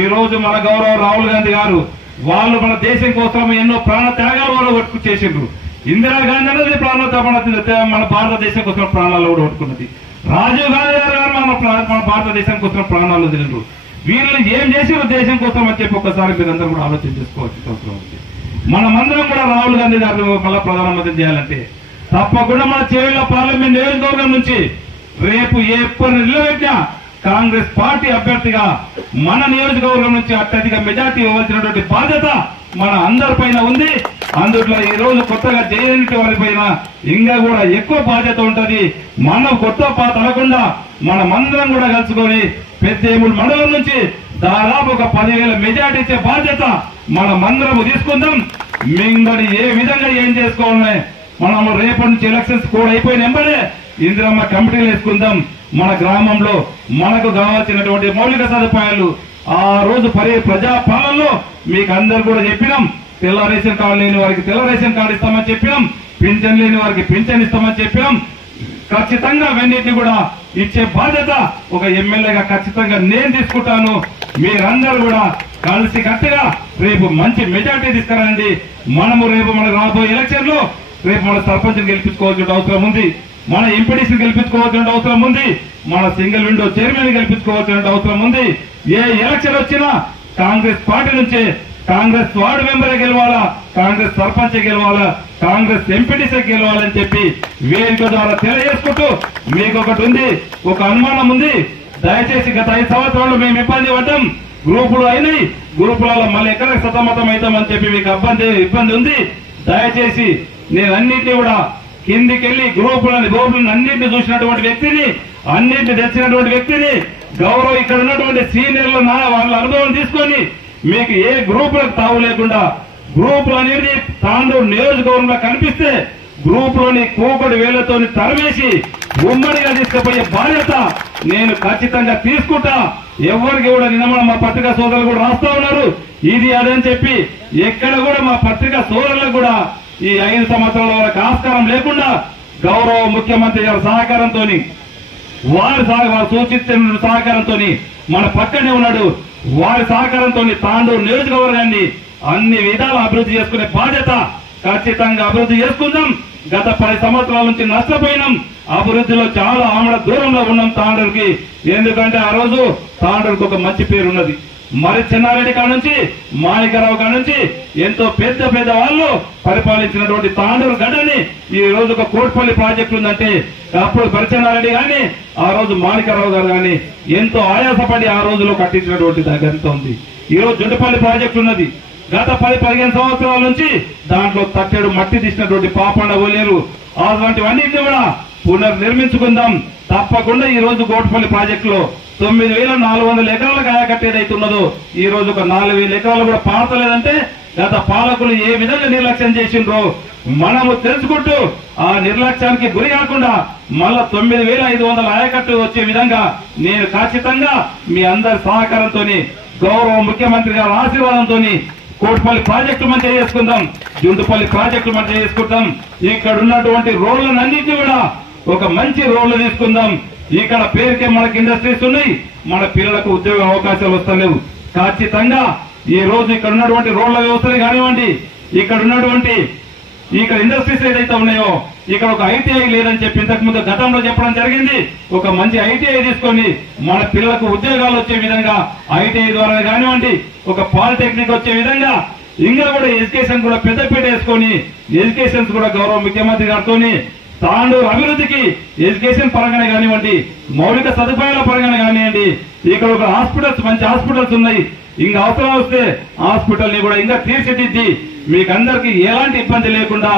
ఈ రోజు మన గౌరవ రాహుల్ గాంధీ గారు వాళ్ళు మన దేశం కోసం ఎన్నో ప్రాణ త్యాగాలు కూడా చేసిండ్రు. ఇందిరాగాంధీ అనేది మన భారతదేశం కోసం ప్రాణాలు కూడా కొట్టుకున్నది. రాజీవ్ గాంధీ గారు మన భారతదేశం కోసం ప్రాణాలు వదిలిండ్రు. వీళ్ళు ఏం చేసిండ్రు దేశం కోసం అని చెప్పి ఒక్కసారి మీరందరూ కూడా ఆలోచన చేసుకోవాల్సిన అవసరం ఉంది. మనమందరం కూడా రాహుల్ గాంధీ గారు మళ్ళా ప్రధానమంత్రి చేయాలంటే తప్పకుండా మన చేవెళ్ల పార్లమెంట్ నియోజకవర్గం నుంచి రేపు ఎప్పుడు నిలబెట్టినా కాంగ్రెస్ పార్టీ అభ్యర్థిగా మన నియోజకవర్గం నుంచి అత్యధిక మెజార్టీ ఇవ్వాల్సినటువంటి బాధ్యత మన అందరిపైన ఉంది. అందుట్లో ఈ రోజు కొత్తగా చేయని వారి పైన ఇంకా కూడా ఎక్కువ బాధ్యత ఉంటది. మనం కొత్త పాత అనకుండా మనమందరం కూడా కలుసుకొని పెద్దేముల్ మండలం నుంచి దాదాపు ఒక 10,000 మెజార్టీ ఇచ్చే బాధ్యత మనమందరం తీసుకుందాం. మిమ్మల్ని ఏ విధంగా ఏం చేసుకోవాలనే మనం రేపటి నుంచి ఎలక్షన్స్ కూడా అయిపోయిన వెంబడే ఇందిరమ్మ కమిటీలు వేసుకుందాం. మన గ్రామంలో మనకు కావాల్సినటువంటి మౌలిక సదుపాయాలు ఆ రోజు ప్రజా పాలనలో మీకు అందరు కూడా చెప్పినాం. తెల్ల రేషన్ కార్డు లేని వారికి తెల్ల రేషన్ కార్డు ఇస్తామని చెప్పినాం, పింఛన్ లేని వారికి పింఛన్ ఇస్తామని చెప్పినాం. ఖచ్చితంగా అవన్నిటిని కూడా ఇచ్చే బాధ్యత ఒక ఎమ్మెల్యేగా ఖచ్చితంగా నేను తీసుకుంటాను. మీరందరూ కూడా కలిసి కట్టుగా రేపు మంచి మెజార్టీ తీసుకురండి. మనము రేపు మన రాబోయే ఎలక్షన్ లో రేపు మన సర్పంచ్ గెలిపించుకోవాల్సిన అవసరం ఉంది, మన ఎంపీడీసీ గెలిపించుకోవాల్సిన అవసరం ఉంది, మన సింగిల్ విండో చైర్మన్ గెలిపించుకోవాల్సిన అవసరం ఉంది. ఏ ఎలక్షన్ వచ్చినా కాంగ్రెస్ పార్టీ నుంచే కాంగ్రెస్ వార్డు మెంబరే గెలవాలా, కాంగ్రెస్ సర్పంచ్ గెలవాలా, కాంగ్రెస్ ఎంపీటీసీ గెలవాలని చెప్పి వేదిక ద్వారా తెలియజేసుకుంటూ మీకు ఒకటి ఉంది, ఒక అనుమానం ఉంది. దయచేసి గత 5 సంవత్సరాలు మేము ఇబ్బంది పడ్డాం, గ్రూపులు అయినాయి, గ్రూపులలో మళ్ళీ ఎక్కడ సతమతం అవుతామని చెప్పి మీకు ఇబ్బంది ఉంది. దయచేసి నేను అన్నింటినీ కూడా కిందికెళ్లి గ్రూపులను అన్నింటినీ చూసినటువంటి వ్యక్తిని, అన్నింటినీ తెచ్చినటువంటి వ్యక్తిని, గౌరవం ఇక్కడ ఉన్నటువంటి సీనియర్లు వాళ్ళ అనుభవం తీసుకొని మీకు ఏ గ్రూపులకు తావు లేకుండా గ్రూపులు అనేది తాండూరు నియోజకవర్గంలో కనిపిస్తే గ్రూపులోని కూకడి వేళ్లతో తరిమేసి ఉమ్మడిగా తీసుకుపోయే బాధ్యత నేను ఖచ్చితంగా తీసుకుంటా. ఎవరికి కూడా నిన్న మా పత్రికా సోదరులు కూడా రాస్తా ఉన్నారు ఇది అదని చెప్పి, ఎక్కడ కూడా మా పత్రికా సోదరులకు కూడా ఈ 5 సంవత్సరాల వరకు ఆస్కారం లేకుండా గౌరవ ముఖ్యమంత్రి గారి సహకారంతో వారి సూచించిన సహకారంతో మన పక్కనే ఉన్నాడు, వారి సహకారంతో తాండూరు నియోజకవర్గాన్ని అన్ని విధాలు అభివృద్ధి చేసుకునే బాధ్యత ఖచ్చితంగా అభివృద్ధి చేసుకుందాం. గత 10 సంవత్సరాల నుంచి నష్టపోయినాం, అభివృద్ధిలో చాలా ఆమడ దూరంలో ఉన్నాం తాండూరుకి. ఎందుకంటే ఆ రోజు తాండూరుకు ఒక మంచి పేరు ఉన్నది. మరి చెన్నారెడ్డి కాడ నుంచి మాణికరావు కాడ నుంచి ఎంతో పెద్ద పెద్ద వాళ్ళు పరిపాలించినటువంటి తాండూరు గడ్డని ఈ రోజు ఒక కోట్పల్లి ప్రాజెక్టు ఉందంటే అప్పుడు పరిచెన్నారెడ్డి గాని ఆ రోజు మాణికరావు గారు గాని ఎంతో ఆయాసపడి ఆ రోజులో కట్టించినటువంటి దగ్గర ఉంది. ఈ రోజు జుంటపల్లి ప్రాజెక్టు ఉన్నది. గత 10-15 సంవత్సరాల నుంచి దాంట్లో తట్టెడు మట్టి తీసినటువంటి పాపండ ఓలేరు అటువంటివన్నింటినీ కూడా పునర్నిర్మించుకుందాం. తప్పకుండా ఈ రోజు కోటపల్లి ప్రాజెక్టులో 9,400 ఎకరాలకు ఆయకట్టేదైతున్నదో ఈ రోజు ఒక 4,000 ఎకరాలు కూడా పారతలేదంటే గత పాలకులు ఏ విధంగా నిర్లక్ష్యం చేసిండ్రో మనము తెలుసుకుంటూ ఆ నిర్లక్ష్యానికి గురి కాకుండా మళ్ళా 9,500 ఆయకట్టు వచ్చే విధంగా నేను ఖచ్చితంగా మీ అందరి సహకారంతో గౌరవ ముఖ్యమంత్రి గారి ఆశీర్వాదంతో కోటపల్లి ప్రాజెక్టు మంచిగా చేసుకుందాం, జుంటుపల్లి ప్రాజెక్టు మంచిగా చేసుకుంటాం. ఇక్కడ ఉన్నటువంటి రోడ్లన్నింటినీ కూడా ఒక మంచి రోడ్లు తీసుకుందాం. ఇక్కడ పేరుకే మనకి ఇండస్ట్రీస్ ఉన్నాయి, మన పిల్లలకు ఉద్యోగ అవకాశాలు వస్తలేవు. ఖచ్చితంగా ఈ రోజు ఇక్కడ ఉన్నటువంటి రోడ్ల వ్యవస్థలు కానివ్వండి, ఇక్కడ ఇండస్ట్రీస్ ఏదైతే ఉన్నాయో ఇక్కడ ఒక ఐటీఐ లేదని చెప్పి ఇంతకు ముందు గతంలో చెప్పడం జరిగింది. ఒక మంచి ఐటీఐ తీసుకొని మన పిల్లలకు ఉద్యోగాలు వచ్చే విధంగా ఐటీఐ ద్వారా కానివ్వండి, ఒక పాలిటెక్నిక్ వచ్చే విధంగా ఇంకా కూడా ఎడ్యుకేషన్ కూడా పెద్దపీట వేసుకొని ఎడ్యుకేషన్స్ కూడా గౌరవ ముఖ్యమంత్రి గారితో తాండూరు అభివృద్ధికి ఎడ్యుకేషన్ పరంగానే కానివ్వండి, మౌలిక సదుపాయాల పరంగానే కానివ్వండి, ఇక్కడ ఒక మంచి హాస్పిటల్స్ ఉన్నాయి. ఇంకా అవసరం వస్తే హాస్పిటల్ ని కూడా ఇంకా తీర్చిదిద్ది మీకందరికి ఎలాంటి ఇబ్బంది లేకుండా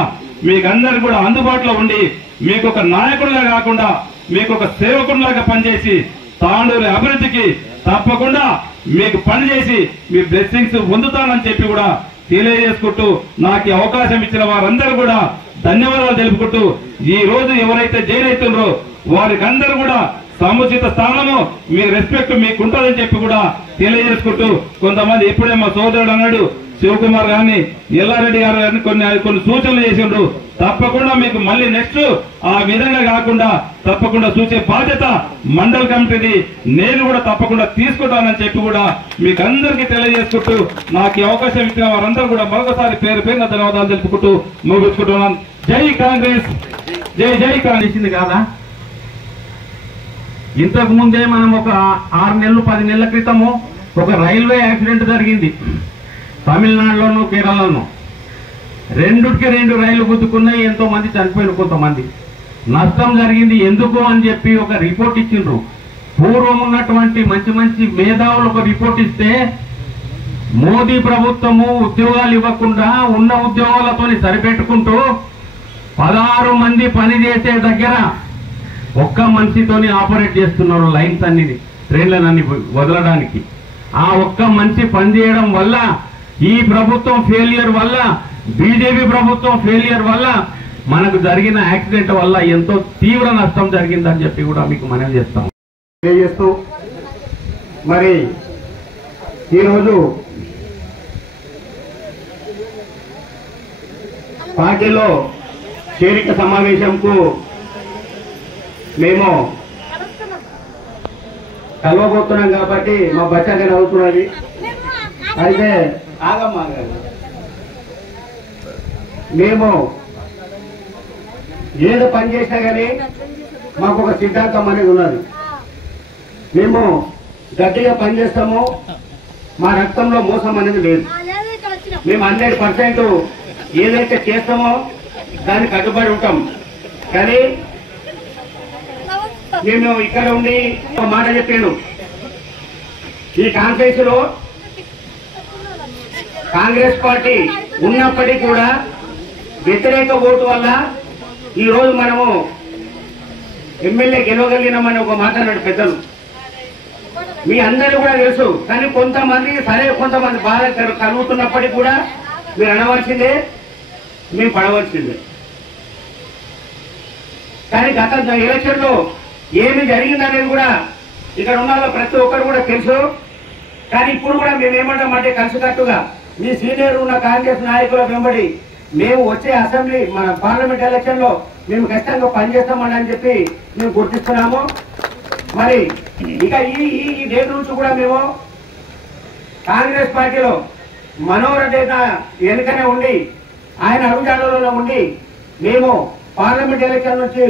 మీకందరికి కూడా అందుబాటులో ఉండి మీకు ఒక నాయకుడిగా కాకుండా మీకు ఒక సేవకుడిలాగా పనిచేసి తాండూరు అభివృద్ధికి తప్పకుండా మీకు పనిచేసి మీ బ్లెస్సింగ్స్ పొందుతానని చెప్పి కూడా తెలియజేసుకుంటూ నాకు అవకాశం ఇచ్చిన వారందరూ కూడా ధన్యవాదాలు తెలుపుకుంటూ ఈ రోజు ఎవరైతే జైలు అవుతుండ్రో వారికి అందరూ కూడా సముచిత స్థానము మీ రెస్పెక్ట్ మీకు ఉంటుందని చెప్పి కూడా తెలియజేసుకుంటూ కొంతమంది ఇప్పుడే మా సోదరుడు అన్నాడు శివకుమార్ గారిని ఎల్లారెడ్డి గారు గారిని కొన్ని సూచనలు చేసిండ్రు. తప్పకుండా మీకు మళ్ళీ నెక్స్ట్ ఆ విధంగా కాకుండా తప్పకుండా చూసే బాధ్యత మండల కమిటీది నేను కూడా తప్పకుండా తీసుకుంటానని చెప్పి కూడా మీకు అందరికీ తెలియజేసుకుంటూ నాకు అవకాశం ఇచ్చిన వారందరూ కూడా మరొకసారి పేరు పేరున ధన్యవాదాలు తెలుపుకుంటూ ముగించుకుంటున్నాను. జై కాంగ్రెస్, జై జై కాంగ్రెస్. కాదా ఇంతకు ముందే మనం ఒక 6 నెలలు 10 నెలల క్రితము ఒక రైల్వే యాక్సిడెంట్ జరిగింది తమిళనాడులోను కేరళలోను. 2 రైళ్లు గుద్దుకున్నాయి, ఎంతో మంది చనిపోయిన, కొంతమంది నష్టం జరిగింది. ఎందుకు అని చెప్పి ఒక రిపోర్ట్ ఇచ్చిండ్రు. పూర్వం ఉన్నటువంటి మంచి మంచి మేధావులు ఒక రిపోర్ట్ ఇస్తే మోదీ ప్రభుత్వము ఉద్యోగాలు ఇవ్వకుండా ఉన్న ఉద్యోగాలతో సరిపెట్టుకుంటూ 16 మంది పనిచేసే దగ్గర ఒక్క మనిషితోని ఆపరేట్ చేస్తున్నారు లైన్స్ అన్ని, ట్రైన్లన్నీ వదలడానికి. ఆ ఒక్క మనిషి పనిచేయడం వల్ల ఈ ప్రభుత్వం ఫెయిలియర్ వల్ల, బీజేపీ ప్రభుత్వం ఫెయిలియర్ వల్ల మనకు జరిగిన యాక్సిడెంట్ వల్ల ఎంతో తీవ్ర నష్టం జరిగిందని చెప్పి కూడా మీకు మనవి చేస్తాం. తెలియజేస్తూ మరి ఈరోజు పార్టీలో చేరిక సమావేశంకు మేము కలవబోతున్నాం కాబట్టి మా బచ్చాగా అవుతున్నది. అయితే మేము ఏదో పని చేసినా కానీ మాకు ఒక సిద్ధాంతం అనేది ఉన్నది. మేము గట్టిగా పనిచేస్తాము, మా రక్తంలో మోసం అనేది లేదు. మేము 100% ఏదైతే చేస్తామో దానికి కట్టుబడి ఉంటాం. కానీ మేము ఇక్కడ ఉండి ఒక మాట చెప్పాను, ఈ కాన్ఫరెన్స్ లో కాంగ్రెస్ పార్టీ ఉన్నప్పటికీ కూడా వ్యతిరేక ఓటు వల్ల ఈ రోజు మనము ఎమ్మెల్యే గెలవగలిగినామని ఒక మాట అన్నాడు పెద్దలు. మీ అందరూ కూడా తెలుసు. కానీ కొంతమంది సరే కొంతమంది బాధ కలుగుతున్నప్పటికీ కూడా మీరు అనవలసిందే, మేము పడవలసిందే. కానీ గత ఎలక్షన్ లో ఏమి జరిగిందనేది కూడా ఇక్కడ ఉన్న ప్రతి ఒక్కరు కూడా తెలుసు. కానీ ఇప్పుడు కూడా మేము ఏమంటామంటే కలిసికట్టుగా మీ సీనియర్ ఉన్న కాంగ్రెస్ నాయకుల వెంబడి మేము వచ్చే అసెంబ్లీ మన పార్లమెంట్ ఎలక్షన్ లో మేము ఖచ్చితంగా పనిచేస్తామని అని చెప్పి మేము గుర్తిస్తున్నాము. మరి ఇక ఈ డేట్ నుంచి కూడా మేము కాంగ్రెస్ పార్టీలో మనోహర్ డేట వెనుకనే ఉండి ఆయన అడుగుజాడలో ఉండి మేము పార్లమెంట్ ఎలక్షన్ నుంచి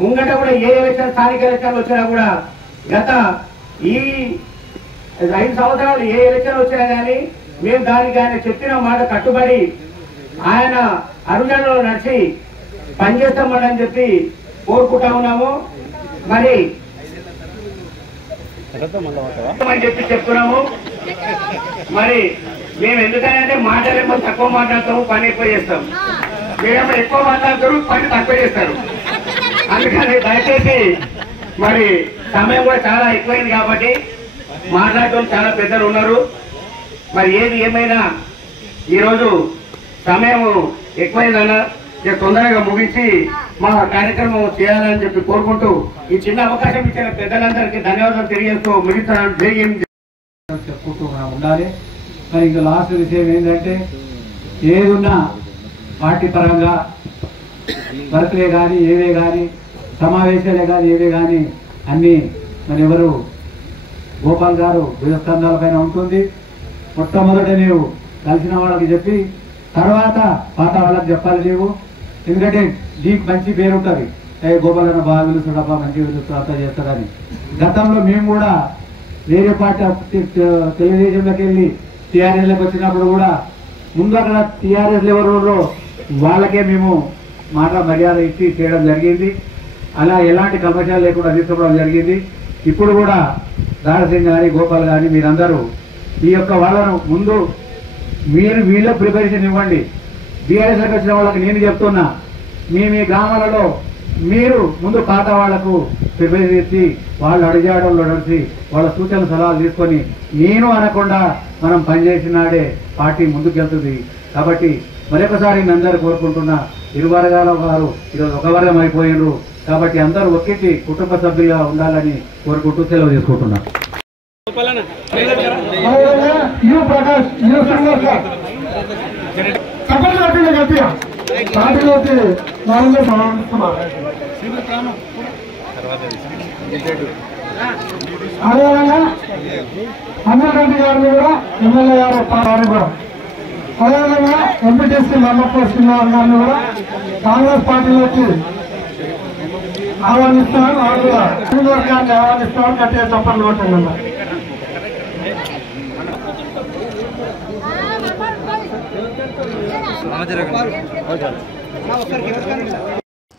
ముంగట కూడా ఏ ఎలక్షన్ స్థానిక ఎలక్షన్లు వచ్చినా కూడా గత ఈ 5 సంవత్సరాలు ఏ ఎలక్షన్ వచ్చినా కానీ మేము దానికి ఆయన చెప్పిన మాట కట్టుబడి ఆయన అడుగుజాడలో నడిచి పనిచేస్తామని చెప్పి కోరుకుంటా ఉన్నాము. మరి అని చెప్పి చెప్తున్నాము. మరి మేము ఎందుకంటే మాట్లాడేమో తక్కువ మాట్లాడతాము, పని ఎక్కువ చేస్తాం. మీరేమో ఎక్కువ మాట్లాడతారు, పని తక్కువ చేస్తారు. అందుకని దయచేసి మరి సమయం కూడా చాలా ఎక్కువైంది కాబట్టి మాట్లాడటం చాలా పెద్దలు ఉన్నారు. మరి ఏది ఏమైనా ఈరోజు సమయం ఎక్కువైందన్న తొందరగా ముగించి మా కార్యక్రమం చేయాలని చెప్పి కోరుకుంటూ ఈ చిన్న అవకాశం ఇచ్చిన పెద్దలందరికీ ధన్యవాదాలు తెలియజేస్తూ ముగిస్తున్నాను. జై హింద్ చెప్పుకుంటూ మనం ఉండాలి. మరి ఇంకా లాస్ట్ విషయం ఏంటంటే ఏదున్నా పార్టీ పరంగా వర్క్లే కానీ ఏవే కానీ సమావేశాలే కానీ ఏవే కానీ అన్నీ మరి ఎవరు గోపాల్ గారు భుజస్కంధాల పైన ఉంటుంది. మొట్టమొదట నీవు కలిసిన వాళ్ళకి చెప్పి తర్వాత పాత వాళ్ళకి చెప్పాలి నీవు. ఎందుకంటే నీకు మంచి పేరు ఉంటుంది, గోపాల్ గారు బాగా పిలుస్తాడబ్బా, మంచిగా పిలుస్తాడు, చేస్తాడని. గతంలో మేము కూడా వేరే పార్టీ తెలుగుదేశంలోకి వెళ్ళి టీఆర్ఎస్లోకి వచ్చినప్పుడు కూడా ముందు అక్కడ టీఆర్ఎస్ ఎవరు వాళ్ళకే మేము మర్యాద ఇచ్చి చేయడం జరిగింది. అలా ఎలాంటి కమర్షియల్ లేకుండా తీసుకోవడం జరిగింది. ఇప్పుడు కూడా దారసింగ్ కానీ గోపాల్ కానీ మీరందరూ ఈ యొక్క వాళ్ళను ముందు మీరు వీళ్ళ ప్రిపరేషన్ ఇవ్వండి. బీఆర్ఎస్లోకి వచ్చిన వాళ్ళకి నేను చెప్తున్నా, మీ గ్రామాలలో మీరు ముందు పాత వాళ్లకు ప్రిపేర్ చేసి వాళ్ళు అడిగాడంలో నడిచి వాళ్ళ సూచనలు సలహాలు తీసుకొని నేను అనకుండా మనం పనిచేసినాడే పార్టీ ముందుకెళ్తుంది. కాబట్టి మరొకసారి మీ అందరూ కోరుకుంటున్నా, ఇరు వర్గాల వారు ఈరోజు ఒక వర్గం అయిపోయినారు. కాబట్టి అందరూ ఒక్కటి కుటుంబ సభ్యులుగా ఉండాలని కోరుకుంటూ సెలవు తీసుకుంటున్నా. అదేవిధంగా అమర్రెడ్డి గారిని కూడా ఎమ్మెల్యే గారు కూడా, అదేవిధంగా ఎంపీటీసీ మల్లప్ప శ్రీనివాస్ గారిని కూడా కాంగ్రెస్ పార్టీలోకి ఆహ్వానిస్తాను. వాళ్ళు కూడా వర్గాన్ని ఆహ్వానిస్తామని గట్టిగా చప్పట్లు కొట్టండి.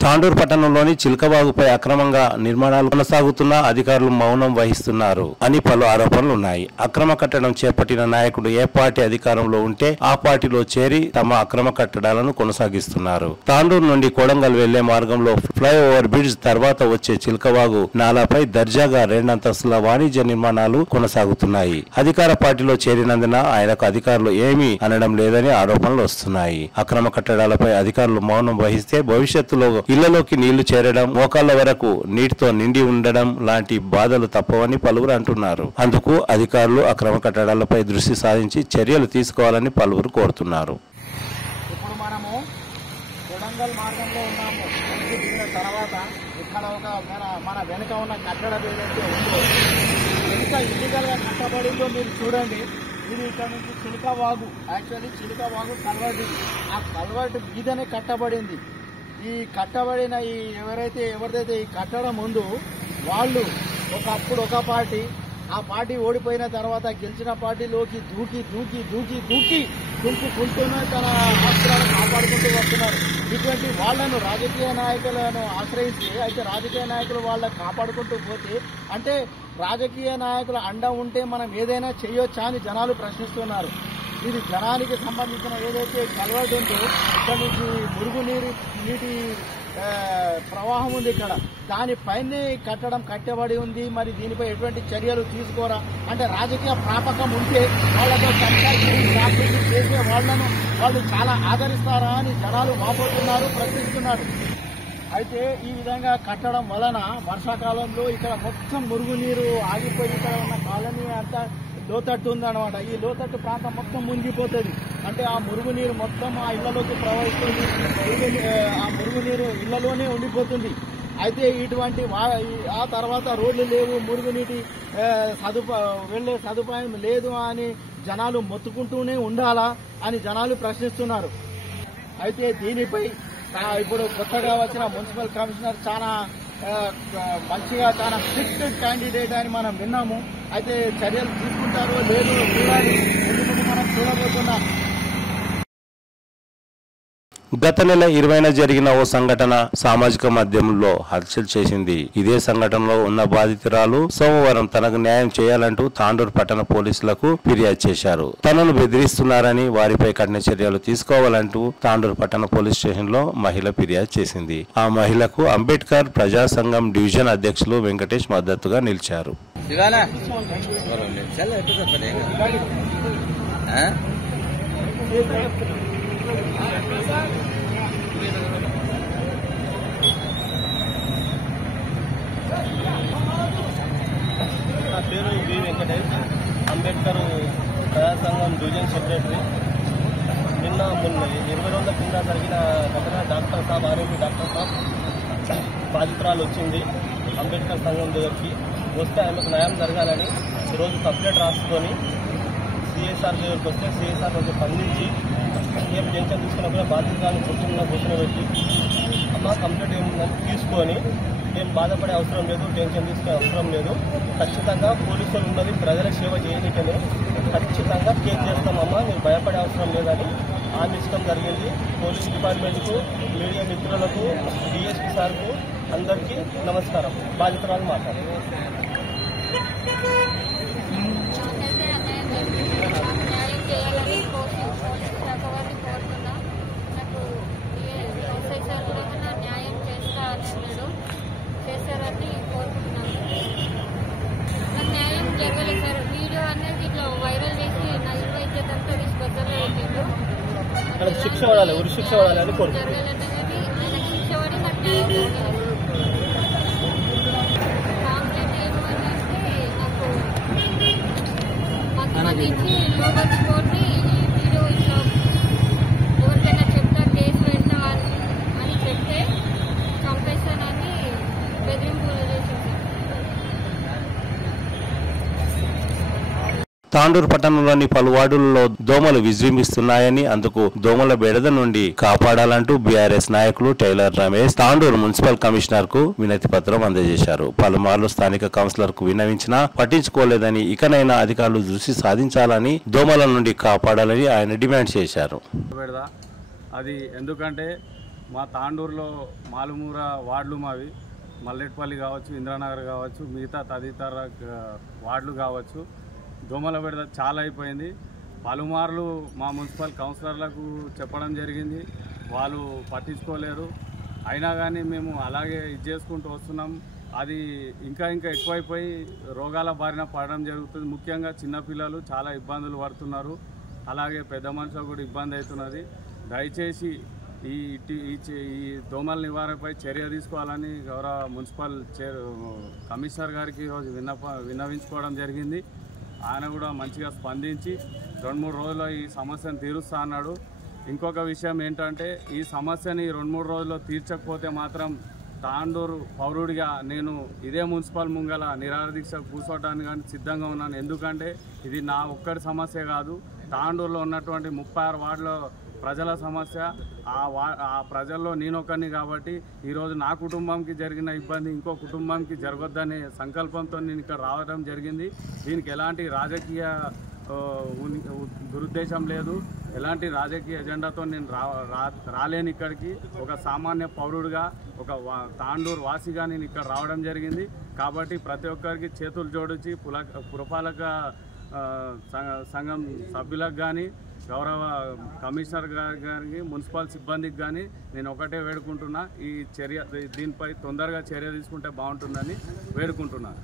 తాండూరు పట్టణంలోని చిలకబాగుపై అక్రమంగా నిర్మాణాలు కొనసాగుతున్నా అధికారులు మౌనం వహిస్తున్నారు అని పలు ఆరోపణలు ఉన్నాయి. అక్రమ కట్టడం చేపట్టిన నాయకుడు ఏ పార్టీ అధికారంలో ఉంటే ఆ పార్టీలో చేరి తమ అక్రమ కట్టడాలను కొనసాగిస్తున్నారు. తాండూరు నుండి కొడంగల్ వెళ్లే మార్గంలో ఫ్లైఓవర్ బ్రిడ్జ్ తర్వాత వచ్చే చిలకబాగు నాలాపై దర్జాగా 2 అంతస్తుల వాణిజ్య నిర్మాణాలు కొనసాగుతున్నాయి. అధికార పార్టీలో చేరినందున ఆయనకు అధికారులు ఏమీ అనడం లేదని ఆరోపణలు వస్తున్నాయి. అక్రమ కట్టడాలపై అధికారులు మౌనం వహిస్తే భవిష్యత్తులో ఇళ్లలోకి నీళ్లు చేరడం, మోకాళ్ల వరకు నీటితో నిండి ఉండడం లాంటి బాధలు తప్పవని పలువురు అంటున్నారు. అందుకు అధికారులు అక్రమ కట్టడాలపై దృష్టి సారించి చర్యలు తీసుకోవాలని పలువురు కోరుతున్నారు. ఇప్పుడు మనము కొడంగల్ మార్గంలో ఉన్నాము. దిగిన తర్వాత ఇక్కడ ఒక మన వెనుక ఉన్న కట్టడం ఏదైతే ఉందో ఎంత ఇల్లీగల్ గా కట్టబడిందో మీరు చూడండి. ఇది ఇక్కడ నుంచి చిలుకవాగు, యాక్చువల్లీ చిలుకవాగు కల్వర్ట్, ఆ కల్వర్ట్ మీదనే కట్టబడింది. ఈ కట్టబడిన ఎవరిదైతే ఈ కట్టడం ముందు వాళ్ళు ఒకప్పుడు ఒక పార్టీ, ఆ పార్టీ ఓడిపోయిన తర్వాత గెలిచిన పార్టీలోకి దుంకుకుంటూనే తన ఆస్తులను కాపాడుకుంటూ వస్తున్నారు. ఇటువంటి వాళ్లను రాజకీయ నాయకులను ఆశ్రయిస్తే, అయితే రాజకీయ నాయకులు వాళ్ళని కాపాడుకుంటూ పోతే అంటే రాజకీయ నాయకుల అండ ఉంటే మనం ఏదైనా చేయొచ్చా అని జనాలు ప్రశ్నిస్తున్నారు. ఇది జనానికి సంబంధించిన ఏదైతే కల్వర్ట్ ఉందో ఇక్కడ నుంచి నీటి ప్రవాహం ఉంది, ఇక్కడ దానిపైనే కట్టబడి ఉంది. మరి దీనిపై ఎటువంటి చర్యలు తీసుకోరా అంటే రాజకీయ ప్రాపకం ఉంటే వాళ్ళతో చేసే వాళ్ళు చాలా ఆదరిస్తారా అని జనాలు వాపోతున్నారు, ప్రశ్నిస్తున్నారు. అయితే ఈ విధంగా కట్టడం వలన వర్షాకాలంలో ఇక్కడ మొత్తం మురుగునీరు ఆగిపోయి ఇక్కడ ఉన్న కాలనీ అంతా లోతట్టు ఉందన్నమాట. ఈ లోతట్టు ప్రాంతం మొత్తం మునిగిపోతుంది. అంటే ఆ మురుగునీరు మొత్తం ఆ ఇళ్లలోకి ప్రవహిస్తుంది, ఆ మురుగునీరు ఇళ్లలోనే ఉండిపోతుంది. అయితే ఇటువంటి ఆ తర్వాత రోడ్లు లేవు, మురుగునీటి వెళ్లే సదుపాయం లేదు అని జనాలు మొత్తుకుంటూనే ఉండాలా అని జనాలు ప్రశ్నిస్తున్నారు. అయితే దీనిపై ఇప్పుడు కొత్తగా వచ్చిన మున్సిపల్ కమిషనర్ చాలా మంచిగా చాలా స్ట్రిక్ట్ క్యాండిడేట్ అని మనం విన్నాము. అయితే చర్యలు తీసుకుంటారో లేదో చూడాలి, ఎందుకంటే మనం చూడబోతున్నాం. గత నెల 20న జరిగిన ఓ సంఘటన సామాజిక మాధ్యమంలో హల్చల్ చేసింది. ఇదే సంఘటనలో ఉన్న బాధితురాలు సోమవారం తనకు న్యాయం చేయాలంటూ తాండూరు పట్టణ పోలీసులకు ఫిర్యాదు చేశారు. తనను బెదిరిస్తున్నారని, వారిపై కఠిన చర్యలు తీసుకోవాలంటూ తాండూరు పట్టణ పోలీస్ స్టేషన్ లో మహిళ ఫిర్యాదు చేసింది. ఆ మహిళకు అంబేద్కర్ ప్రజా సంఘం డివిజన్ అధ్యక్షులు వెంకటేష్ మద్దతుగా నిలిచారు. నా పేరు వి వెంకటేష్, అంబేద్కర్ ప్రజా సంఘం డివిజన్ సెక్రటరీ. మొన్న 20 రోజుల కింద జరిగిన ఘటన డాక్టర్ సాబ్, ఆరోగ్య డాక్టర్ సాబ్ బాధితురాలు వచ్చింది అంబేద్కర్ సంఘం దగ్గరికి. వస్తే ఆమెకు న్యాయం జరగాలని ఈరోజు కంప్లైంట్ రాసుకొని సిఎస్ఆర్ దగ్గరికి వస్తే సిఎస్ఆర్ కొంచెం స్పందించి ఏం టెన్షన్ తీసుకున్నప్పుడు బాధితురాలను కూర్చోబెట్టి అమ్మ కంప్లైంట్ ఏముందని తీసుకొని ఏం బాధపడే అవసరం లేదు, టెన్షన్ తీసుకునే అవసరం లేదు, ఖచ్చితంగా పోలీసులు ఉన్నది ప్రజల సేవ చేయడానికనే, ఖచ్చితంగా కేసు చేస్తామమ్మా, మీరు భయపడే అవసరం లేదని హామీ ఇష్టం జరిగింది. పోలీస్ డిపార్ట్మెంట్కు, మీడియా మిత్రులకు, డిఎస్పీ సార్కు అందరికీ నమస్కారం. బాధితురాలు మాట్లాడారు. చేశారని కోరుకుంటున్నాను. నాకు న్యాయం జరగలేదు సార్. వీడియో అనేది ఇట్లా వైరల్ చేసి నా ఇల్లు ఇచ్చేదంతా తీసి బద్దలు పెట్టిండు. శిక్ష పడాలి, ఉరి శిక్ష పడాలని కోరుకుంటున్నాను. జరగలేదనేది ఆయన శిక్ష పడి నాకు న్యాయం జరగలేదు. కాంప్లైంట్ ఏమంటే నాకు మధ్య ఇచ్చి లోబల్ స్పోర్ట్ని ఈ వీడియో ఇట్లా ఎవరికైనా చెప్తా కేసు పెడతా అని చెప్తే చంపేస్తానని బెదిరింపులు చేసింది. తాండూరు పట్టణంలోని పలు వార్డులలో దోమలు విజృంభిస్తున్నాయని, అందుకు దోమల బెడద నుండి కాపాడాలంటూ బీఆర్ఎస్ నాయకులు tailor Ramesh Tandur municipal commissioner కు వినతి పత్రం అందజేశారు. పలుమార్లు స్థానిక కౌన్సిలర్ కు విన్నవించినా పట్టించుకోలేదని, ఇకనైనా అధికారులు దృష్టి సాధించాలని, దోమల నుండి కాపాడాలని ఆయన డిమాండ్ చేశారు. అది ఎందుకంటే మా తాండూరులో మాలుమూర వార్డులు మావి, మల్లెట్పల్లి కావచ్చు, ఇంద్రానగర్ కావచ్చు, మిగతా తదితర వార్డులు కావచ్చు, దోమల బెడద చాలా అయిపోయింది. పలుమార్లు మా మున్సిపల్ కౌన్సిలర్లకు చెప్పడం జరిగింది, వాళ్ళు పట్టించుకోలేరు. అయినా కానీ మేము అలాగే ఇది చేసుకుంటూ వస్తున్నాం. అది ఇంకా ఎక్కువైపోయి రోగాల బారిన పడడం జరుగుతుంది. ముఖ్యంగా చిన్నపిల్లలు చాలా ఇబ్బందులు పడుతున్నారు, అలాగే పెద్ద మనుషులకు కూడా ఇబ్బంది అవుతున్నది. దయచేసి ఈ దోమల నివారణపై చర్య తీసుకోవాలని గౌరవ మున్సిపల్ కమిషనర్ గారికి ఈరోజు విన్నవించుకోవడం జరిగింది. ఆయన కూడా మంచిగా స్పందించి 2-3 రోజుల్లో ఈ సమస్యను తీరుస్తా అన్నాడు. ఇంకొక విషయం ఏంటంటే ఈ సమస్యని 2-3 రోజుల్లో తీర్చకపోతే మాత్రం తాండూరు పౌరుడిగా నేను ఇదే మున్సిపల్ ముంగల నిరాహార దీక్ష కూర్చోవడానికి కానీ సిద్ధంగా ఉన్నాను. ఎందుకంటే ఇది నా ఒక్కడి సమస్య కాదు, తాండూరులో ఉన్నటువంటి 36 వార్డుల ప్రజల సమస్య. ఆ ప్రజల్లో నేనొక్కడిని కాబట్టి ఈరోజు నా కుటుంబంకి జరిగిన ఇబ్బంది ఇంకో కుటుంబంకి జరగొద్దనే సంకల్పంతో నేను ఇక్కడ రావడం జరిగింది. దీనికి ఎలాంటి రాజకీయ దురుద్దేశం లేదు, ఎలాంటి రాజకీయ ఎజెండాతో నేను రాలేను ఇక్కడికి. ఒక సామాన్య పౌరుడిగా, ఒక తాండూరు వాసిగా నేను ఇక్కడ రావడం జరిగింది. కాబట్టి ప్రతి ఒక్కరికి చేతులు జోడించి పురపాలక సంఘం సభ్యులకు కానీ, గౌరవ కమిషనర్ గారికి, మున్సిపల్ సిబ్బందికి కానీ నేను ఒకటే వేడుకుంటున్నా, ఈ దీనిపై తొందరగా చర్య తీసుకుంటే బాగుంటుందని వేడుకుంటున్నాను.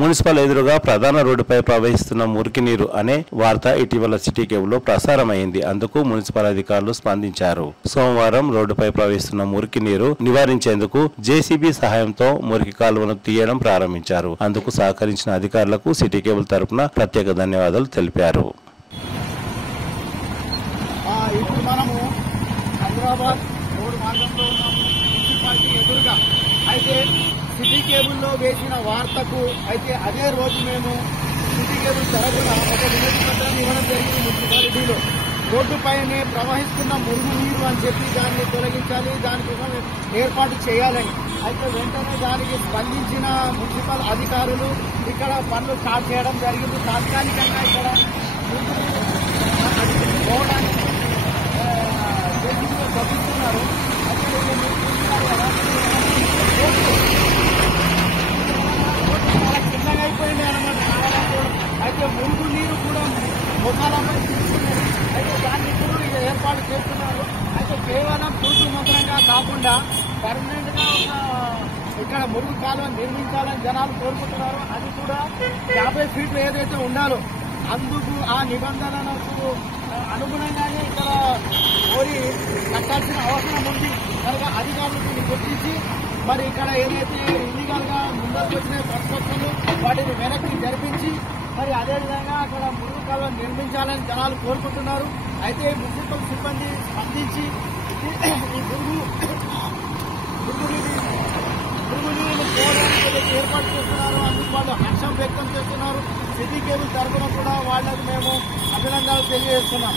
మున్సిపల్ ఎదురుగా ప్రధాన రోడ్డుపై ప్రవహిస్తున్న మురికి నీరు అనే వార్త ఇటీవల సిటీ కేబుల్లో ప్రసారమైంది. అందుకు మున్సిపల్ అధికారులు స్పందించారు. సోమవారం రోడ్డుపై ప్రవహిస్తున్న మురికి నీరు నివారించేందుకు జేసీబీ సహాయంతో మురికి కాలువను తీయడం ప్రారంభించారు. అందుకు సహకరించిన అధికారులకు సిటీ కేబుల్ తరపున ప్రత్యేక ధన్యవాదాలు తెలిపారు. ఇప్పుడు మనము హైదరాబాద్ రోడ్డు మార్గంలో ఉన్నాము, మున్సిపాలిటీ ఎదురుగా. అయితే సిటీ కేబుల్లో వేసిన వార్తకు అయితే అదే రోజు మేము సిటీ కేబుల్ తరపున ఒక వినతి పత్రాన్ని ఇవ్వడం జరిగింది. మున్సిపాలిటీలో రోడ్డుపైనే ప్రవహిస్తున్న మురుగు నీరు అని చెప్పి దాన్ని తొలగించాలి, దానికోసం ఏర్పాటు చేయాలని. అయితే వెంటనే దానికి స్పందించిన మున్సిపల్ అధికారులు ఇక్కడ పనులు స్టార్ట్ చేయడం జరిగింది. తాత్కాలికంగా ఇక్కడ పోవడానికి తగ్గిస్తున్నారు. చిన్నగా అయిపోయింది అన్నమాట. అయితే మురుగు నీరు కూడా ముఖాలపై తీసుకున్నారు. అయితే దాన్ని కూడా ఏర్పాటు చేస్తున్నారు. అయితే కేవలం పూర్తి మాత్రంగా కాకుండా పర్మనెంట్ గా ఇక్కడ మురుగు కాలువను నిర్మించాలని జనాలు కోరుకుంటున్నారు. అది కూడా 50 ఫీట్లు ఏదైతే ఉండాలో అందుకు ఆ నిబంధనలకు అనుగుణంగానే ఇక్కడ కోరి కట్టాల్సిన అవసరం ఉంది. కనుక అధికారులకు గుర్తించి మరి ఇక్కడ ఏదైతే ఇల్లీగల్ గా ముందరకు వచ్చిన పరిస్థితులు వాటిని వెనక్కి జరిపించి మరి అదేవిధంగా అక్కడ మురుగు కాలువను నిర్మించాలని జనాలు కోరుకుంటున్నారు. అయితే మున్సిపల్ సిబ్బంది స్పందించి ఈ మురుగు నీరుని పోవడానికి ఏదైతే ఏర్పాటు చేస్తున్నారో అందుకు వాళ్ళు హర్షం వ్యక్తం చేస్తున్నారు. సిటీ కేబుల్ తరఫున కూడా వాళ్లకు మేము అభినందనలు తెలియజేస్తున్నాం.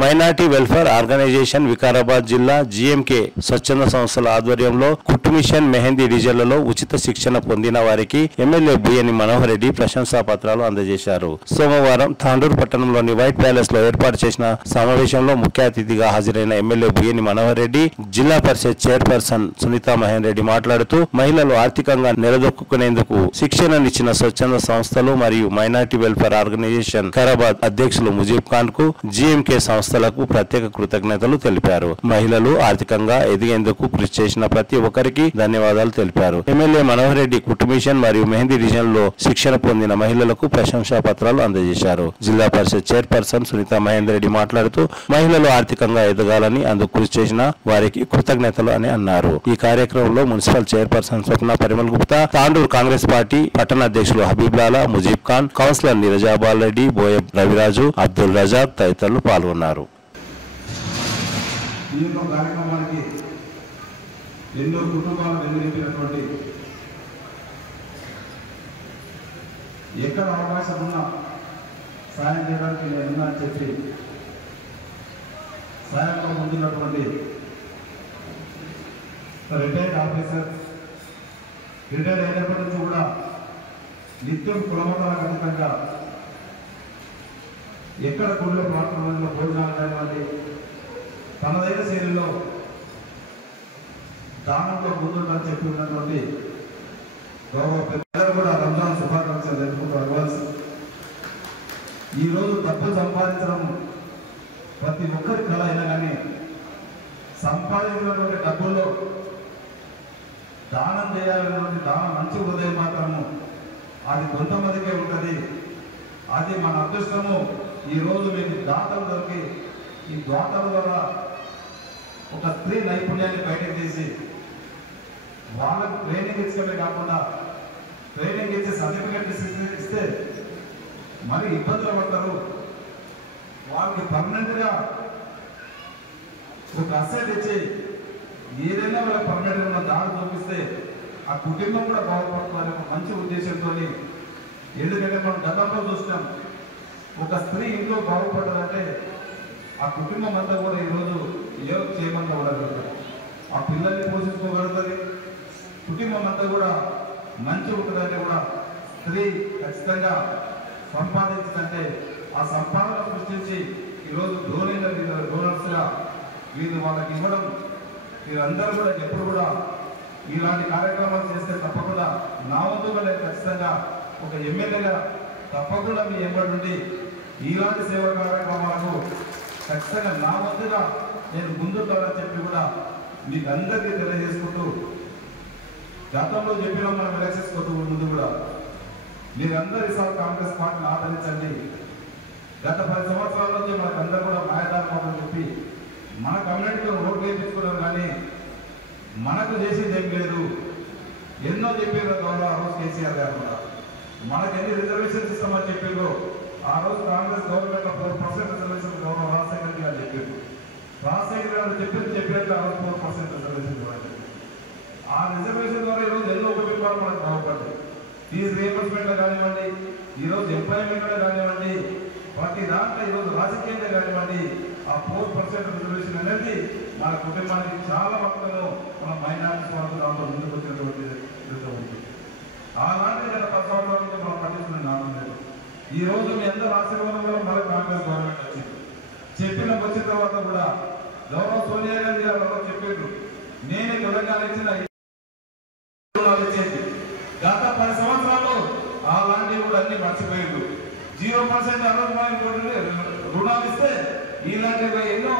మైనార్టీ వెల్ఫేర్ ఆర్గనైజేషన్ వికారాబాద్ జిల్లా జీఎంకే స్వచ్ఛంద సంస్థల ఆధ్వర్యంలో కుట్టు మిషన్ మెహందీ డిజైన్లలో ఉచిత శిక్షణ పొందిన వారికి ఎమ్మెల్యే బిఎన్ మనోహర్ రెడ్డి ప్రశంసా పత్రాలు అందజేశారు. సోమవారం తాండూరు పట్టణంలోని వైట్ ప్యాలెస్ లో ఏర్పాటు చేసిన సమావేశంలో ముఖ్య అతిథిగా హాజరైన ఎమ్మెల్యే బిఎన్ మనోహర్ రెడ్డి, జిల్లా పరిషత్ చైర్పర్సన్ సునీతా మహేన్ రెడ్డి మాట్లాడుతూ మహిళలు ఆర్థికంగా నిలదొక్కునేందుకు శిక్షణనిచ్చిన స్వచ్ఛంద సంస్థలు మరియు మైనార్టీ వెల్ఫేర్ ఆర్గనైజేషన్ వికారాబాద్ అధ్యక్షులు ముజీబ్ ఖాన్ కు జీఎంకే సంస్థలకు ప్రత్యేక కృతజ్ఞతలు తెలిపారు. మహిళలు ఆర్థికంగా ఎదిగేందుకు కృషి చేసిన ప్రతి ఒక్కరికి ధన్యవాదాలు తెలిపారు. ఎమ్మెల్యే మనోహర్ రెడ్డి కుట్టు మిషన్ మరియు మెహందీ డిజైన్ లో శిక్షణ పొందిన మహిళలకు ప్రశంసా పత్రాలు అందజేశారు. జిల్లా పరిషత్ చైర్పర్సన్ సునీతా మహేందర్ రెడ్డి మాట్లాడుతూ మహిళలు ఆర్థికంగా ఎదగాలని అందుకు కృషి చేసిన వారికి కృతజ్ఞతలు అని అన్నారు. ఈ కార్యక్రమంలో municipal chairperson Swapna Parimal Gupta, Tandur Congress party పట్టణ అధ్యక్షులు హబీబ్ లాలా, ముజీబ్ ఖాన్, కౌన్సిలర్ నీరజాబాల్ రెడ్డి, బోయ రవిరాజు, అబ్దుల్ రజాక్ తదితరులు పాల్గొన్నారు. ఈ యొక్క కార్యక్రమానికి ఎన్నో కుటుంబాలు వెలువెత్తినటువంటి ఎక్కడ అవకాశం ఉన్నా సాయం చేయడానికి నేనున్నా అని చెప్పి సాయంతో ముందున్నటువంటి రిటైర్డ్ ఆఫీసర్, రిటైర్ అయినప్పటి నుంచి కూడా నిత్యం కులమతాలకు అతీతంగా ఎక్కడ గుళ్ళో ప్రాంతంలో భోజనాలు కానివ్వండి తనదైన శైలిలో దానంలో ముందుందని చెప్పి ఉన్నటువంటి గౌరవ పెద్దలు కూడా రంజాన్ శుభాకాంక్షలు తెలుపుకుంటూ అవ్వాల్సి. ఈరోజు డబ్బు సంపాదించడం ప్రతి ఒక్కరి కళ అయినా కానీ సంపాదించినటువంటి డబ్బుల్లో దానం చేయాలన్నటువంటి దానం మంచి హృదయం మాత్రము అది కొంతమందికే ఉంటుంది. అది మన అదృష్టము. ఈరోజు మీకు దాతలు దొరికి ఈ దాతల ద్వారా ఒక స్త్రీ నైపుణ్యాన్ని బయటకు తీసి వాళ్ళకు ట్రైనింగ్ ఇచ్చడమే కాకుండా ట్రైనింగ్ ఇచ్చి సర్టిఫికెట్ ఇస్తే మరి ఇబ్బందులు పడతారు. వాళ్ళకి పర్మనెంట్గా ఒక అసెట్ ఇచ్చి ఏదైనా వాళ్ళ పర్మనెంట్ ఉన్న దారి చూపిస్తే ఆ కుటుంబం కూడా బాగుపడుతుందనే ఒక మంచి ఉద్దేశంతో, ఎందుకంటే మనం గతంలో చూసినాం ఒక స్త్రీ ఇంట్లో బాగుపడదంటే ఆ కుటుంబం అంతా కూడా ఈరోజు ఏదో చేయమని ఉండగలుగుతారు, ఆ పిల్లల్ని పోషించుకోగలుగుతుంది, కుటుంబం అంతా కూడా మంచి ఉంటుందంటే కూడా స్త్రీ ఖచ్చితంగా సంపాదించిందంటే ఆ సంపాదన సృష్టించి ఈరోజు డోనర్స్గా వీళ్ళు వాళ్ళకి ఇవ్వడం, వీరందరూ కూడా ఎప్పుడు కూడా ఇలాంటి కార్యక్రమాలు చేస్తే తప్పకుండా నా వంతుగా నేను ఖచ్చితంగా ఒక ఎమ్మెల్యేగా తప్పకుండా మీ ఎంబడి నుండి ఇలాంటి సేవా కార్యక్రమాలకు ఖచ్చితంగా నా వంతుగా నేను ముందుంటానని చెప్పి కూడా మీకు అందరికీ తెలియజేసుకుంటూ, గతంలో చెప్పిన మనం ఎలక్షన్స్ కొట్టు ముందు కూడా మీరందరూ ఈసారి కాంగ్రెస్ పార్టీని ఆదరించండి. గత 10 సంవత్సరాల నుంచి మనకు అందరూ కూడా మాయదారమని చెప్పి మన కమ్యూనిటీలో ఓట్లు వేయించుకున్నారు, కానీ మనకు చేసేది ఏం లేదు. ఎన్నో చెప్పారు గౌరవ ఆ రోజు కేసీఆర్ గారు కూడా మనకు ఎన్ని రిజర్వేషన్స్ ఇస్తామని చెప్పారు. ఆ రోజు కాంగ్రెస్ గవర్నమెంట్ 4% రిజర్వేషన్ గౌరవ రాజశేఖర్ గారు చెప్పారు. రాజశేఖర్ గారు చెప్పారు ఆ రోజు 4% రిజర్వేషన్ కూడా. ఆ రిజర్వేషన్ ద్వారా ఈరోజు ఎన్నో కుటుంబాలు మనకు బాగుపడ్డాయి. ఫీజు రియంబర్స్మెంట్లో కానివ్వండి, ఈరోజు ఎంప్లాయ్మెంట్లో కానివ్వండి, ప్రతి దాంట్లో ఈరోజు రాజకీయంగా కానివ్వండి, ఆ 4% రిజర్వేషన్ అనేది మన కుటుంబానికి చాలా మొత్తంలో మన మైనారిటీ వాళ్ళకు దాంట్లో ముందుకు వచ్చినటువంటి ఉంది. అలాంటి గత 10 సంవత్సరాల నుంచి మనం పట్టించుకునే నామం లేదు. ఈ రోజు మీ అందరూ ఆశీర్వాదం వల్ల మన కాంగ్రెస్ గవర్నమెంట్ వచ్చింది. వచ్చిన తర్వాత కూడా గౌరవ సోనియా గాంధీ గారు చెప్పారు, నేను తెలంగాణ ఇచ్చిన ఇచ్చేది. గత 10 సంవత్సరాలు అలాంటివి కూడా అన్ని మర్చిపోయారు. 0% రుణాలు ఇస్తే ఇలాంటివి ఎన్నో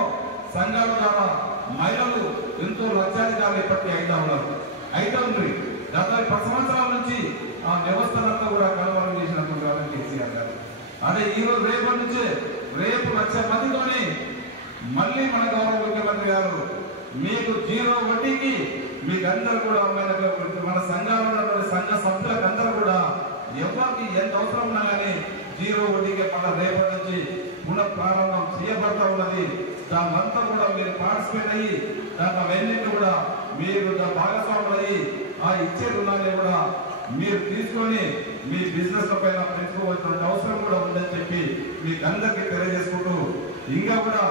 సంఘాల ద్వారా మహిళలు ఎంతో లక్షాధికారులు ఇప్పటికీ అయితే ఉంది. గత 10 సంవత్సరాల నుంచి ఆ వ్యవస్థనంతా కూడా కలవరం చేసినటువంటి కేసీఆర్ గారు. అదే ఈరోజు రేపటి నుంచే రేపు 1,00,000 మందితోని మళ్ళీ మన గౌరవ ముఖ్యమంత్రి గారు మీకు 0 వడ్డీకి మీకు అందరూ కూడా మన సంఘాలు ఉన్నటువంటి సంఘ సభ్యులకు అందరూ కూడా ఎవరికి ఎంత అవసరం ఉన్నా కానీ 0 వడ్డీకి మన రేపటి నుంచి పునఃప్రారంభం చేయబడతా ఉన్నది. దానంతా కూడా మీరు పార్టిసిపేట్ అయ్యి దాంట్లో అవన్నీ కూడా మీరు భాగస్వాములు అయ్యి ఆ ఇచ్చే రుణాన్ని కూడా మీరు తీసుకొని మీ బిజినెస్ పైన పెంచుకోవాల్సిన అవసరం కూడా ఉందని చెప్పి మీకు అందరికీ తెలియజేసుకుంటూ, ఇంకా కూడా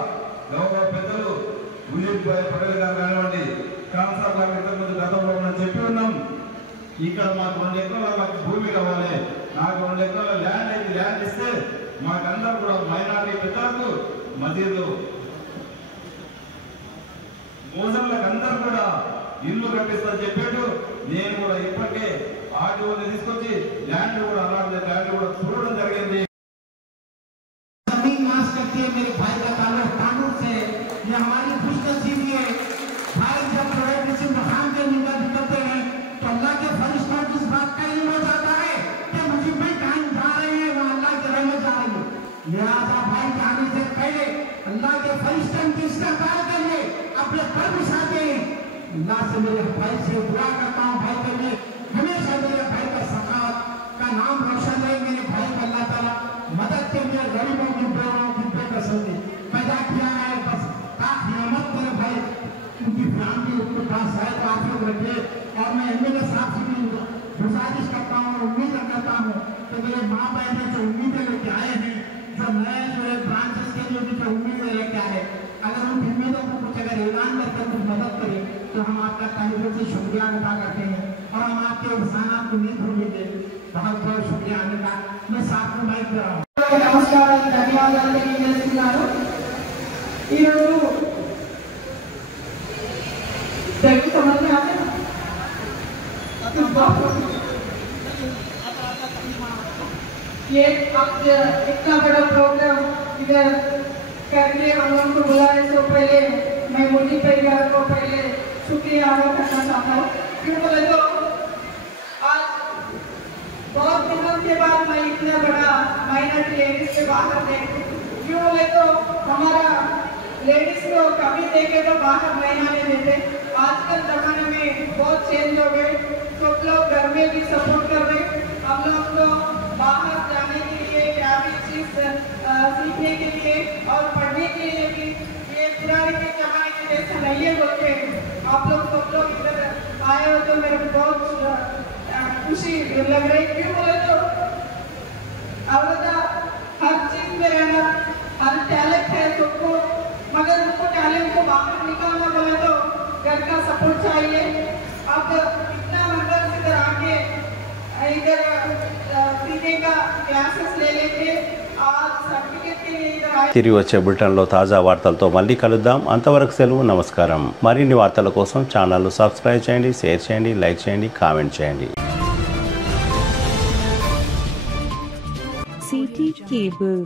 గౌరవ పెద్దలు పటేల్ గారు కానివ్వండి, కాన్సార్ గారు ఇంతకుముందు గతంలో మనం చెప్పి ఉన్నాం, ఇక్కడ మాకు 2 ఎకరాల మాకు భూమి కావాలి, నాకు 2 ఎకరాల ల్యాండ్ ఇస్తే మాకందరూ కూడా మైనారిటీ పెద్దలకు మసీదు మోజన్లకు అందరూ కూడా ఇల్లు కట్టిస్తారని చెప్పాడు. నేను కూడా ఇప్పటికే ఆర్టీఓని తీసుకొచ్చి ల్యాండ్ కూడా అలాంటి ల్యాండ్ కూడా చూడడం జరిగింది. मेरे भाई का ताल्लुक कानून से, ये हमारी खुशनसीबी है। भाई जब खान के निकल निकलते हैं तो अल्लाह के फरिश्तों की इस बात का इल्म हो जाता है कि मुझे भाई कहाँ जा रहे हैं, वहाँ अल्लाह के रहमत जा रही है। लिहाजा भाई जाने से पहले अल्लाह के फरिश्तों की इस्तेमाल करिए, अपने पर बिछाते हैं। अल्लाह से मेरे भाई से दुआ करता हूँ, भाई के लिए हमेशा मेरे भाई का सखावत का नाम रोशन रहे। मेरे भाई को अल्लाह ताला मदद के लिए गरीबों की बेवाओं की बेकसूरी पैदा किया है। बस नियामत मेरे भाई उनकी फैमिली उनके पास है तो आप लोग रखिए। और मैं एमएलए साहब से भी गुजारिश करता हूँ, उम्मीद करता हूँ कि मेरे माँ बहन जो उम्मीदें लेके आए हैं, जो नए जो है ब्रांचेस के लिए भी जो उम्मीदें लेके आए, अगर उन उम्मीदों को कुछ अगर ऐलान करके कुछ मदद करें तो हम आपका तहे दिल से शुक्रिया अदा करते हैं और हम आपके एहसानात को नहीं भूलेंगे। बहुत बहुत शुक्रिया आने का। मैं साथ में माइक दे रहा हूँ। నమస్కారాలు, ధన్యవాదాలు తెలియజేస్తున్నాను. ఈరోజు తెలుగు సమస్య ये इतना बड़ा प्रोग्राम इधर करके हम लोग को बुलाने से पहले मैं मोदी परिवार को पहले शुक्रिया अदा करना चाहता हूँ। क्यों बोले तो आज बहुत दिनों के बाद मैं इतना बड़ा माइनॉरिटी लेडीज के बाहर देखूं। क्यों बोले तो हमारा लेडीज को कभी देखे तो बाहर नहीं आने देते। आजकल जमाने में बहुत चेंज हो गए, सब लोग घर में भी सपोर्ट कर रहे। हम लोग को बाहर जाने के लिए क्या भी चीज सीखने के लिए और पढ़ने के लिए भी ये पुराने के जमाने के जैसे नहीं है बोलते आप लोग सब लोग इधर आए हो तो मेरे को बहुत खुशी लग रही। क्यों बोले तो औरत हर चीज में रहना, हर टैलेंट है सबको, मगर उनको टैलेंट को बाहर निकालना बोले तो घर का सपोर्ट चाहिए। अब इतना मेंबर्स इधर आके इधर सीखने का क्लासेस ले लेके आज सर्टिफिकेट के लिए इधर आए। తిరిగి వచ్చే బులెటిన్లో తాజా వార్తలతో మళ్ళీ కలుద్దాం. అంతవరకు సెలవు, నమస్కారం. మరిన్ని వార్తల కోసం ఛానల్ను సబ్స్క్రైబ్ చేయండి, షేర్ చేయండి, లైక్ చేయండి, కామెంట్ చేయండి. CT Cable.